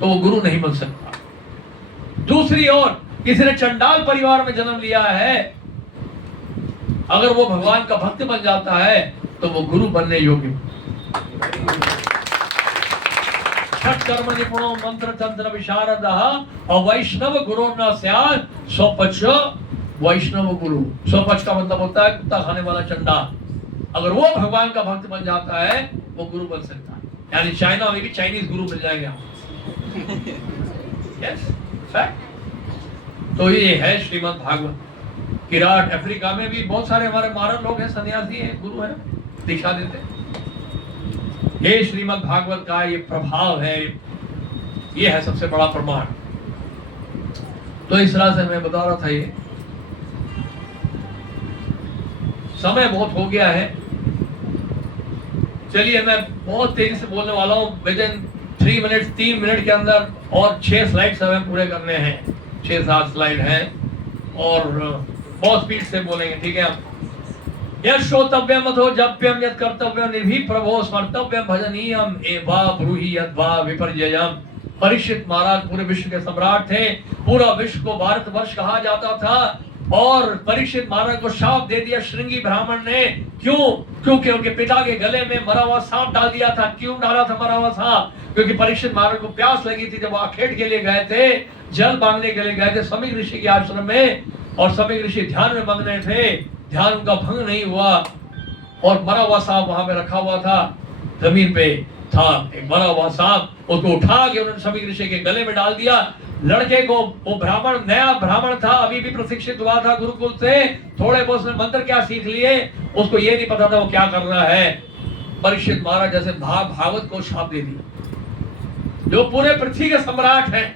तो वो गुरु नहीं बन सकता। दूसरी ओर किसी ने चंडाल परिवार में जन्म लिया है, अगर वो भगवान का भक्त बन जाता है तो वो गुरु बनने योग्य। षट कर्म निपुणो मंत्र तंत्र विशारदः और वैष्णव गुरु न स्यात् स्वपच वैष्णव गुरु। स्वपच का मतलब होता है कुत्ता खाने वाला चंडाल। अगर वो भगवान का भक्त बन जाता है वो गुरु बन सकता है। यानी चाइना में भी चाइनीज गुरु मिल जाएंगे yes, तो ये है श्रीमद् भागवत। किराट अफ्रीका में भी बहुत सारे हमारे महाराज लोग हैं, सन्यासी हैं, गुरु हैं, दीक्षा देते हैं। ये श्रीमद् भागवत का ये प्रभाव है, ये है सबसे बड़ा प्रमाण। तो इस तरह से मैं बता रहा था, ये समय बहुत हो गया है, चलिए मैं बहुत तेजी से बोलने वाला हूँ। विद इन 3 मिनट 3 मिनट के अंदर और 6 स्लाइड्स हमें पूरे करने हैं, 6-7 स्लाइड हैं और बहुत स्पीड से बोलेंगे, ठीक है? हम यत् श्रोतव्यम अथो जप्यम यत् कर्तव्यम निर्भीक प्रभो स्मर्तव्यम भजनीयम एवा ब्रूहि यद्वा विपर्ययम्। परीक्षित महाराज पूरे विश्व के सम्राट थे, पूरा विश्व को भारतवर्ष कहा जाता था, और परीक्षित महाराज को शाप दे दिया श्रृंगी ब्राह्मण ने। क्यों? क्योंकि उनके पिता के गले में मरा हुआ सांप डाल दिया था। क्यों डाला था मरा हुआ सांप? क्योंकि परीक्षित महाराज को प्यास लगी थी, जब आखेट के लिए गए थे, जल मांगने के लिए गए थे समीक ऋषि के आश्रम में, और समीक ऋषि ध्यान में मग्न थे, ध्यान उनका भंग नहीं हुआ, और मरा हुआ सांप वहां पे रखा हुआ था, जमीन पे था एक मरा हुआ सांप, उसको उठा के उन्होंने समीक ऋषि के गले में डाल दिया। लड़के को, वो ब्राह्मण नया ब्राह्मण था, अभी भी प्रशिक्षित हुआ था गुरुकुल से, थोड़े बहुत उसने मंत्र क्या सीख लिए, उसको ये नहीं पता था वो क्या कर रहा है। परीक्षित महाराज जैसे भागवत को शाप दे दी, जो पूरे पृथ्वी के सम्राट हैं,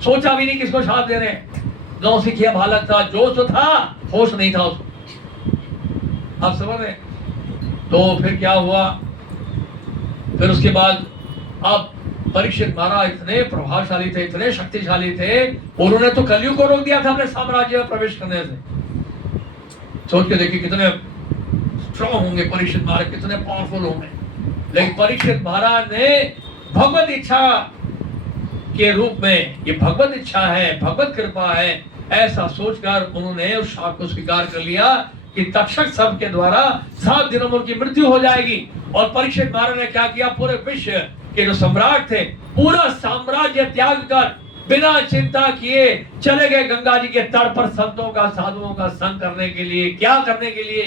सोचा भी नहीं किसको शाप दे रहे हैं। नौसिखिया बालक था, जोश तो था, होश नहीं था उसको। आप समझ रहे? तो फिर क्या हुआ? फिर उसके बाद अब परीक्षित महाराज इतने प्रभावशाली थे, इतने शक्तिशाली थे, उन्होंने तो कलयुग को रोक दिया था अपने साम्राज्य में प्रवेश करने से। सोच के देखिए कितने स्ट्रॉन्ग होंगे परीक्षित महाराज, कितने पावरफुल होंगे। लेकिन परीक्षित महाराज ने भगवत इच्छा के रूप में, ये भगवत इच्छा है, भगवत कृपा है, ऐसा सोचकर उन्होंने उस शाप को स्वीकार कर लिया कि तक्षक सब के द्वारा 7 दिनों में उनकी मृत्यु हो जाएगी। और परीक्षित महाराज ने क्या किया? पूरे विश्व के जो सम्राट थे, पूरा साम्राज्य त्याग कर बिना चिंता किए चले गए गंगा जी के तट पर संतों का, साधुओं का संग करने के लिए। क्या करने के लिए?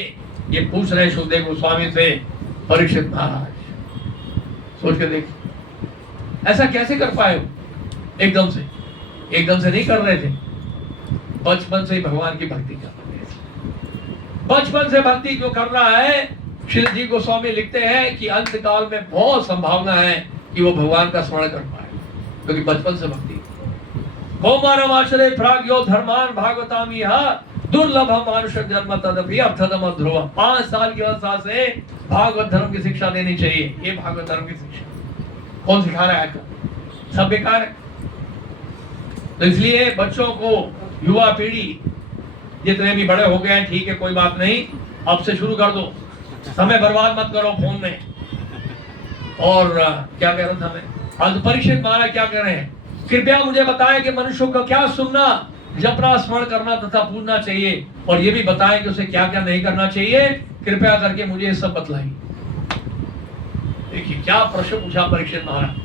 ये पूछ रहे सुखदेव गोस्वामी से परीक्षित महाराज। सोच के देखिए ऐसा कैसे कर पाए हो? एकदम से नहीं कर रहे थे, बचपन से ही भगवान की भक्ति कर रहे थे। बचपन से भक्ति जो कर रहा है, श्री जी गोस्वामी लिखते हैं कि अंत काल में बहुत संभावना है कि वो भगवान का स्मरण कर पाए, क्योंकि बचपन से भक्ति। कौमारम आश्रय प्राज्ञो धर्मान भागवतामी दुर्लभ मानुष जन्म तदपि अर्थदम ध्रुव। 5 साल की अवस्था से भागवत धर्म की शिक्षा देनी चाहिए। ये भागवत धर्म की शिक्षा कौन सिखा रहा है आजकल? सब बेकार है। तो इसलिए बच्चों को, युवा पीढ़ी जितने भी बड़े हो गए हैं, ठीक है, कोई बात नहीं, अब से शुरू कर दो, समय बर्बाद मत करो फोन में। और क्या कह रहा था मैं? आज परीक्षित महाराज क्या कह रहे हैं? कृपया मुझे बताएं कि मनुष्यों को क्या सुनना, जपना, स्मरण करना तथा पूजना चाहिए, और ये भी बताएं कि उसे क्या क्या नहीं करना चाहिए। कृपया करके मुझे ये सब बतलाइए। देखिए क्या प्रश्न पूछा परीक्षित महाराज।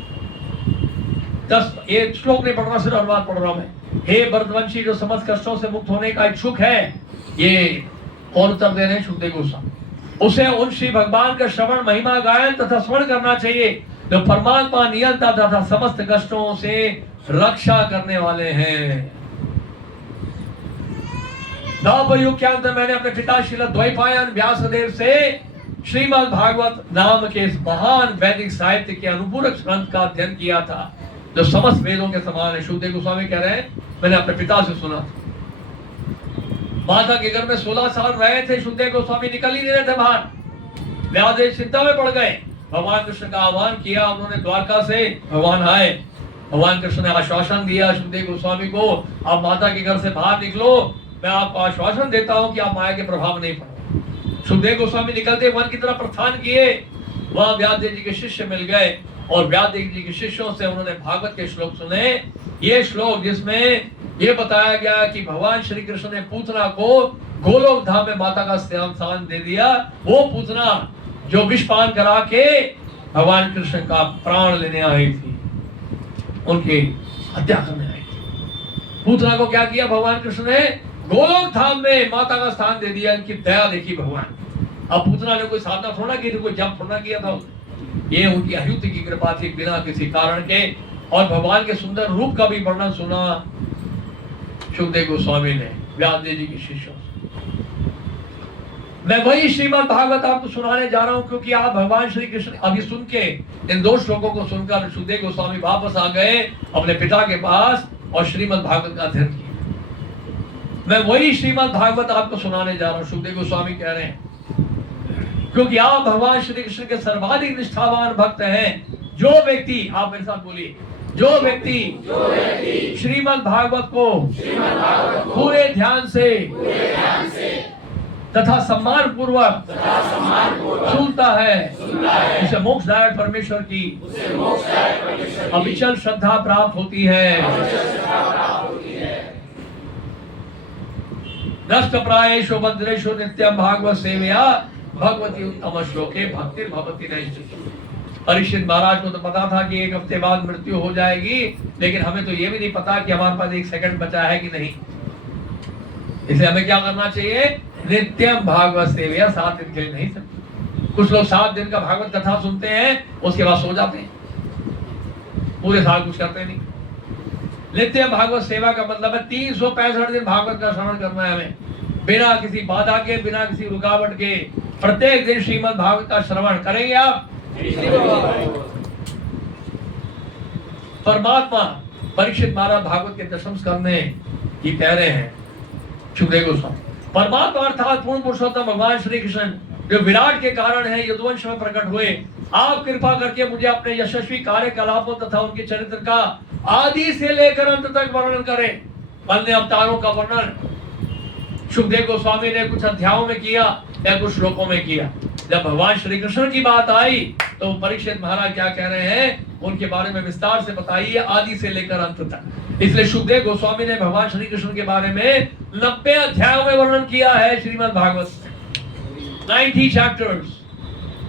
10 एक श्लोक नहीं पढ़ रहा, सिर्फ अनुवाद पढ़ रहा हूं मैं। हे भरतवंशी, जो समस्त कष्टों से मुक्त होने का इच्छुक है, ये और उत्तर दे रहे हैं सुखदेव गोस्वामी, उसे उन श्री भगवान का श्रवण, महिमा गायन तथा स्मरण करना चाहिए, जो परमात्मा नियंता तथा समस्त कष्टों से रक्षा करने वाले हैं। द्वापर युग के अंत मैंने अपने पिता श्रील द्वैपायन व्यासदेव से श्रीमद् भागवत नाम के इस महान वैदिक साहित्य के अनुपूरक ग्रंथ का अध्ययन किया था, जो समस्त वेदों के समान है। शुद्धदेव गोस्वामी कह रहे हैं, मैंने अपने पिता से सुना। माता के घर में 16 साल रहे थे शुद्धदेव गोस्वामी, निकल ही नहीं रहे थे बाहर। व्यासदेव चिंता में पड़ गए। भगवान कृष्ण का आह्वान किया उन्होंने, द्वारका से भगवान आए। भगवान कृष्ण ने आश्वासन दिया शुद्धदेव गोस्वामी को, आप माता के घर से बाहर निकलो, मैं आपको आश्वासन देता हूं कि आप माया के प्रभाव नहीं पड़ो। शुद्धदेव गोस्वामी निकलते वन की तरफ प्रस्थान किए। वहां व्यासदेव जी के शिष्य मिल गए, और व्यासदेव जी के शिष्यों से उन्होंने भागवत के श्लोक सुने। ये श्लोक जिसमें ये बताया गया कि भगवान श्री कृष्ण ने पूतना को गोलोक धाम में माता का स्थान दे दिया। वो पूतना जो विषपान करा के भगवान कृष्ण का प्राण लेने आई थी, उनकी हत्या करने आई थी। पूतना को क्या किया भगवान कृष्ण ने? गोलोक धाम में माता का स्थान दे दिया। इनकी दया देखी भगवान। अब पूतना ने कोई साधना थोड़ा की थी, कोई जप थोड़ा किया था। ये उनकी अयुक्त की कृपा थी, बिना किसी कारण के। और भगवान के सुंदर रूप का भी वर्णन सुना शुद्धदेव गोस्वामी ने व्यासदेव जी के शिष्यों से। मैं वही श्रीमद् भागवत आपको सुनाने जा रहा हूं, क्योंकि आप भगवान श्री कृष्ण अभी सुन के इन 2 श्लोकों को सुनकर शुद्धदेव गोस्वामी वापस आ गए अपने पिता के पास और श्रीमद् भागवत का अध्ययन किया। मैं वही श्रीमद् भागवत आपको सुनाने जा रहा हूं, शुद्धदेव गोस्वामी कह रहे हैं, क्योंकि आप भगवान श्री कृष्ण के सर्वाधिक निष्ठावान भक्त हैं। जो व्यक्ति, आप मेरे साथ बोलिए, जो व्यक्ति श्रीमद् भागवत को पूरे ध्यान से तथा सम्मान पूर्वक सुनता है, उसे मोक्षदायक परमेश्वर की अविचल श्रद्धा प्राप्त होती है। नष्ट प्रायेषु भद्रेषु नित्यं भागवत सेवया भगवती उत्तम श्लोके भक्ति भवति नैष्ठिकी। परीक्षित महाराज को तो पता था कि 1 हफ्ते बाद मृत्यु हो जाएगी, लेकिन हमें तो ये भी नहीं पता कि हमारे पास 1 सेकंड बचा है कि नहीं। इसलिए हमें क्या करना चाहिए? नित्यम भागवत सेवया। 7 दिन के लिए नहीं सकते। कुछ लोग 7 दिन का भागवत कथा सुनते हैं, उसके बाद सो जाते हैं, पूरे साल कुछ करते नहीं। नित्य भागवत सेवा का मतलब है 365 दिन भागवत का श्रवण करना है हमें, बिना किसी बाधा के, बिना किसी रुकावट के। प्रत्येक दिन श्रीमद् भागवत का श्रवण करेंगे आप। परमात्मा परीक्षित महाराज भागवत के दशम स्कंद में ये कह रहे हैं, सुखदेव गोस्वामी, परमात्मा अर्थात पूर्ण पुरुषोत्तम भगवान श्री कृष्ण जो विराट के कारण है यदुवंश में प्रकट हुए, आप कृपा करके मुझे अपने यशस्वी कार्यकलापों तथा उनके चरित्र का आदि से लेकर अंत तक वर्णन करें। अन्य अवतारों का वर्णन सुखदेव गोस्वामी ने कुछ अध्यायों में किया या कुछ श्लोकों में किया। जब भगवान श्री कृष्ण की बात आई तो परीक्षित महाराज क्या कह रहे हैं, उनके बारे में विस्तार से बताइए आदि से लेकर अंत तक। इसलिए सुखदेव गोस्वामी ने भगवान श्री कृष्ण के बारे में 90 अध्यायों में वर्णन किया है श्रीमद् भागवत में, 90 चैप्टर्स।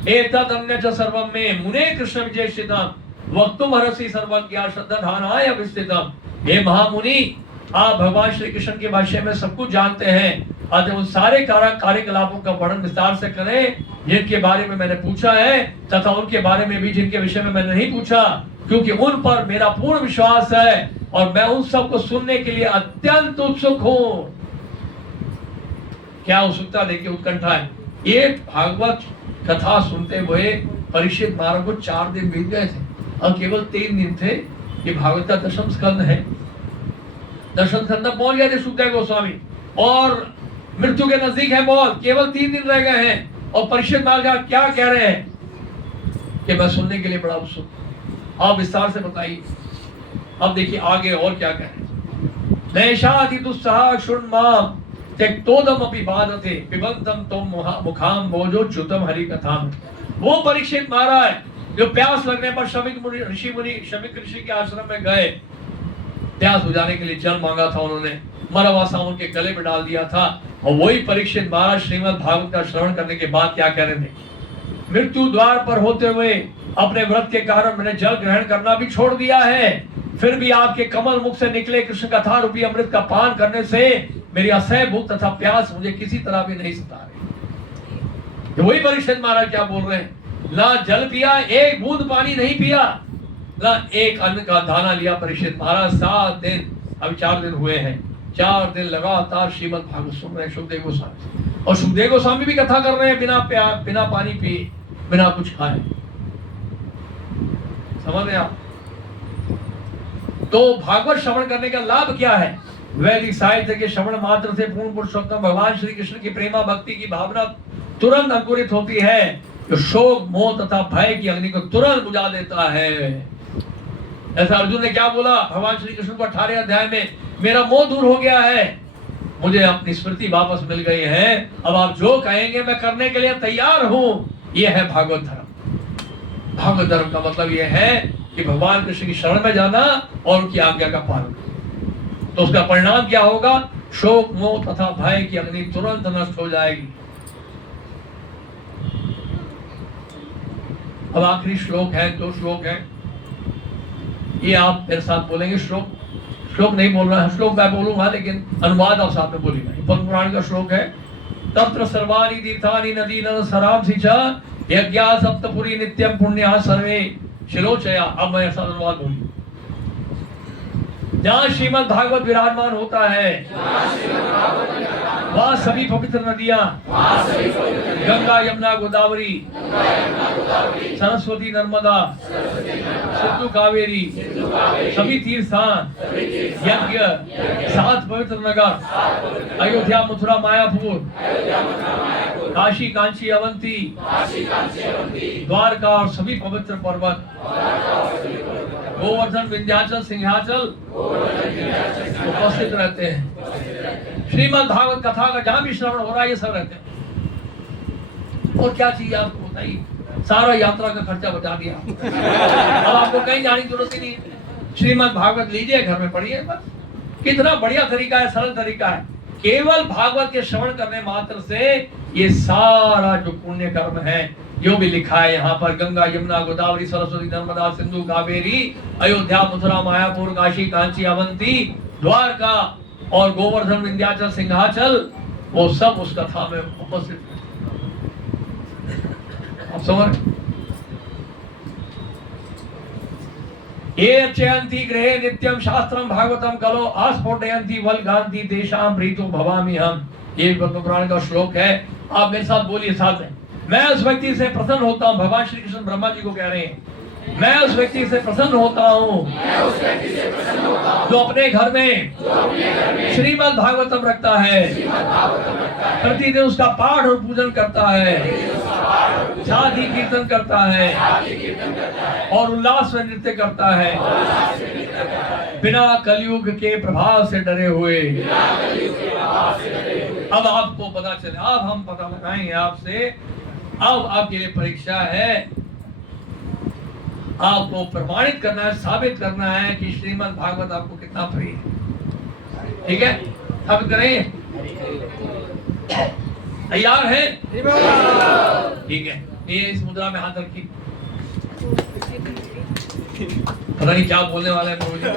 एतद अन्य च सर्वम में मुने कृष्ण विजयितम वक्तुम हरसि सर्वज्ञा श्रद्धानाय विस्तृतम। हे महामुनि, आप भगवान श्री कृष्ण के भाष्य में सब कुछ जानते हैं, और उन सारे कार्यकलापों का वर्णन विस्तार से करें जिनके बारे में मैंने पूछा है, तथा उनके बारे में भी जिनके विषय में मैंने नहीं पूछा, क्योंकि उन पर मेरा पूर्ण विश्वास है और मैं उन सब को सुनने के लिए अत्यंत उत्सुक हूं। क्या उत्सुकता, देखिए उत्कंठा है। ये भागवत कथा सुनते हुए परीक्षित महाराज को 4 दिन बीत गए थे और केवल 3 दिन थे। ये भागवत का दशम स्कंद है, दशम स्कंद पहुंच गए थे सुखदेव गोस्वामी और मृत्यु के नजदीक है बहुत, केवल 3 दिन रह गए हैं। और परीक्षित महाराज क्या कह रहे हैं कि मैं सुनने के लिए बड़ा उत्सुक, आप विस्तार से बताइए। अब देखिए आगे और क्या कह रहे हैं। नैषाति दुस्सहा शृण्माम त्यक्तोदम अपि बाधते पिबंतम तोम मुखाम भोजो च्युतम हरि कथाम। वो परीक्षित महाराज जो प्यास लगने पर शमिक ऋषि के आश्रम में गए, प्यास बुझाने के लिए जल मांगा था उन्होंने, मरवासा उनके गले में डाल दिया था। और वही परीक्षित महाराज श्रीमद् भागवत का श्रवण करने के बाद क्या कह रहे थे, मृत्यु द्वार पर होते हुए अपने व्रत के कारण मैंने जल ग्रहण करना भी छोड़ दिया है, फिर भी आपके कमल मुख से निकले कृष्ण कथा रूपी अमृत का पान करने से मेरी असह्य भूख तथा प्यास मुझे किसी तरह भी नहीं सता रही। वही परीक्षित महाराज क्या बोल रहे हैं, ना जल पिया, एक बूंद पानी नहीं पिया, ना एक अन्न का दाना लिया। परीक्षित महाराज 7 दिन, अभी 4 दिन हुए हैं, 4 दिन लगातार श्रीमद् भागवत सुन रहे हैं सुखदेव गोस्वामी। और सुखदेव गोस्वामी भी कथा कर रहे हैं बिना प्यास, बिना पानी पिए, बिना कुछ खाए। समझ रहे आप? तो भागवत श्रवण करने का लाभ क्या है? वैदिक साहित्य के श्रवण मात्र से पूर्ण पुरुषोत्तम भगवान श्री कृष्ण की प्रेमा भक्ति की भावना तुरंत अंकुरित होती है, जो शोक मोह तथा भय की अग्नि को तुरंत बुझा देता है। ऐसा अर्जुन ने क्या बोला भगवान श्री कृष्ण को 18 अध्याय में, मेरा मोह दूर हो गया है, मुझे अपनी स्मृति वापस मिल गई है, अब आप जो कहेंगे मैं करने के लिए तैयार हूं। यह है भागवत धर्म। भागवत धर्म का मतलब यह है कि भगवान कृष्ण की शरण में जाना और उनकी आज्ञा का पालन। तो उसका परिणाम क्या होगा? शोक मोह तथा भय की अग्नि तुरंत नष्ट हो जाएगी। अब आखिरी श्लोक है, 2 श्लोक है, ये आप मेरे साथ बोलेंगे। श्लोक नहीं बोल रहा है, श्लोक मैं बोलूंगा लेकिन अनुवाद आप साथ में बोलेंगे। पद्म पुराण का श्लोक है, तत्र सर्वाणि तीर्थानि नदीनां सरांसि च यज्ञा सप्तपुरी नित्यम पुण्या सर्वे शिलोचया। अब मैं ऐसा अनुवाद बोलूं, जहाँ श्रीमद् भागवत विराजमान होता है वहाँ सभी पवित्र नदियाँ, गंगा यमुना गोदावरी सरस्वती नर्मदा सिंधु कावेरी, सभी तीर्थ स्थान, यज्ञ, 7 पवित्र नगर, अयोध्या मथुरा मायापुर, काशी कांची अवंती, द्वारका और सभी पवित्र पर्वत, गोवर्धन विंध्याचल सिंहाचल उपस्थित रहते हैं। श्रीमद् भागवत कथा का जहां भी श्रवण हो रहा है ये सब रहते हैं। और क्या चाहिए आपको बताइए? सारा यात्रा का खर्चा बचा दिया। अब आपको कहीं जाने की जरूरत ही नहीं। श्रीमद् भागवत लीजिए, घर में पढ़िए, बस। कितना बढ़िया तरीका है, सरल तरीका है। केवल भागवत के श्रवण करने मात्र से ये सारा जो पुण्य कर्म है, जो भी लिखा है यहाँ पर, गंगा यमुना गोदावरी सरस्वती नर्मदा सिंधु कावेरी, अयोध्या मथुरा मायापुर काशी कांची अवंती द्वारका और गोवर्धन विंध्याचल सिंहाचल, वो सब उस कथा में उपस्थित है। आप समझ? ये चयंती गृहे नित्यम शास्त्रम भागवतम कलो आस्फोटयंती वल्गांति देशाम प्रीतो भवामि हम। ये पद्म पुराण का श्लोक है। आप मेरे साथ बोलिए साथ में, मैं उस व्यक्ति से प्रसन्न होता हूँ। भगवान श्री कृष्ण ब्रह्मा जी को कह रहे हैं, मैं उस व्यक्ति से प्रसन्न होता हूँ जो अपने घर में श्रीमद् भागवतम रखता है, प्रतिदिन उसका पाठ और पूजन करता है, साथ ही कीर्तन करता है और उल्लास में नृत्य करता है, बिना कलयुग के प्रभाव से डरे हुए। अब आपको पता चले, अब हम पता लगाएंगे आपसे। अब आपके लिए परीक्षा है, आपको प्रमाणित करना है, साबित करना है कि श्रीमद् भागवत आपको कितना प्रिय है। ठीक है, साबित करेंगे? तैयार है? ठीक है, ये इस मुद्रा में हाथ रखिए। पता नहीं क्या बोलने वाला है मुझे।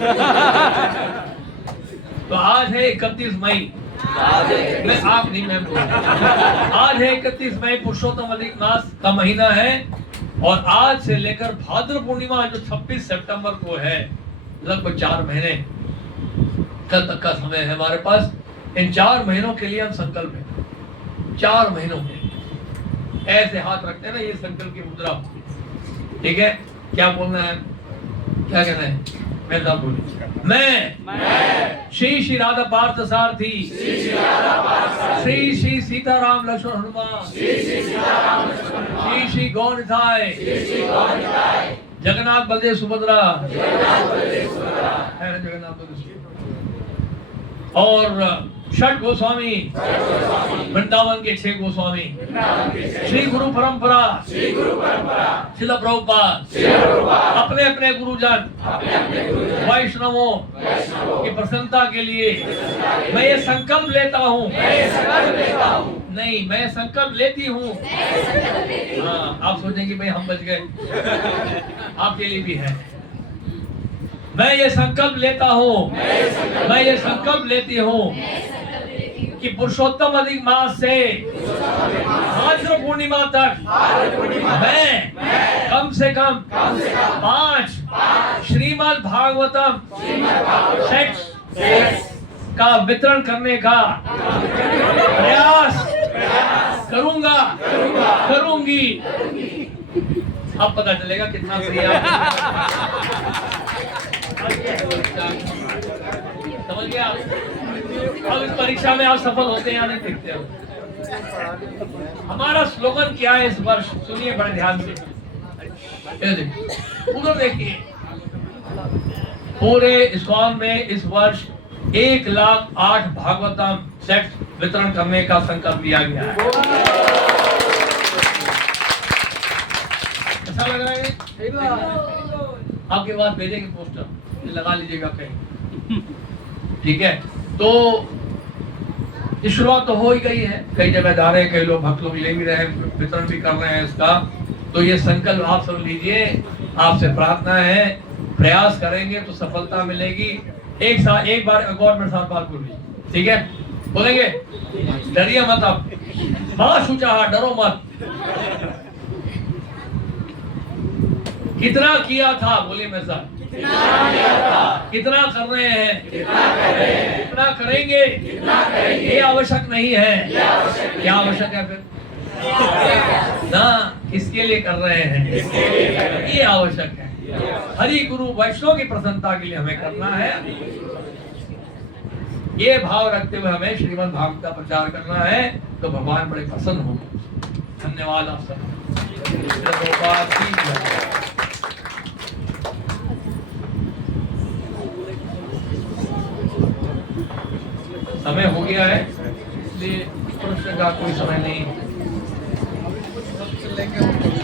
तो आज है 31 मई। मैं आप नहीं, मैं बोल रहा। आज है 31 मई, पुरुषोत्तम अधिक मास का महीना है और आज से लेकर भाद्र पूर्णिमा जो 26 सितंबर को है, लगभग 4 महीने कल तक का समय है हमारे पास। इन 4 महीनों के लिए हम संकल्प है, 4 महीनों के ऐसे हाथ रखते हैं ना, ये संकल्प की मुद्रा। ठीक है, क्या बोलना है, क्या कहना है? मैं सब बोली। मैं श्री श्री राधा पार्थ सारथी, श्री श्री सीताराम लक्ष्मण हनुमान, श्री श्री गौनिताय, जगन्नाथ बलदेव सुभद्रा, है ना जगन्नाथ बलदेव और षट गोस्वामी, वृंदावन के 6 गोस्वामी, श्री गुरु परंपरा, श्रील प्रभुपाद, अपने अपने गुरुजन वैष्णवों की प्रसन्नता के लिए मैं ये संकल्प लेता हूँ, नहीं मैं संकल्प लेती हूँ। हाँ, आप सोचेंगे भाई हम बच गए, आपके लिए भी है। मैं ये संकल्प लेता हूँ, मैं ये संकल्प लेती हूँ कि पुरुषोत्तम अधिक मास से भाद्र पूर्णिमा तक मैं कम से कम 5 श्रीमद् भागवतम सेट्स का वितरण करने का प्रयास करूंगा, करूंगी। अब पता चलेगा कितना सही है। समझ गया? अब इस परीक्षा में आप सफल होते हैं या नहीं देखते हो। हमारा स्लोगन क्या है इस वर्ष, सुनिए बड़े ध्यान से। उधर देखिए, पूरे इस्कॉन में इस वर्ष 1,08,000 भागवतम सेट वितरण करने का संकल्प लिया गया है। अच्छा लग रहा है? आपके पास भेजेंगे पोस्टर, लगा लीजिएगा कहीं। ठीक है, तो ये शुरुआत तो हो ही गई है, कई जगह जा रहे हैं, कई लोग भक्त लोग ले भी रहे हैं, वितरण भी कर रहे हैं इसका। तो ये संकल्प आप सब लीजिए, आपसे प्रार्थना है, प्रयास करेंगे तो सफलता मिलेगी। एक बार मेरे साथ बात बोलिए, ठीक है? बोलेंगे, डरिए मत, आप बड़ा सोचा, डरो मत। कितना किया था, बोलिए मेरे साथ, कितना कर रहे हैं, कितना करेंगे, ये आवश्यक नहीं है। क्या आवश्यक है फिर ना, किसके लिए कर रहे हैं, ये आवश्यक है। हरि गुरु वैष्णव की प्रसन्नता के लिए हमें करना है। ये भाव रखते हुए हमें श्रीमद् भागवत का प्रचार करना है, तो भगवान बड़े प्रसन्न होंगे। धन्यवाद आप सब। समय हो गया है, इसलिए प्रश्न का कोई समय नहीं।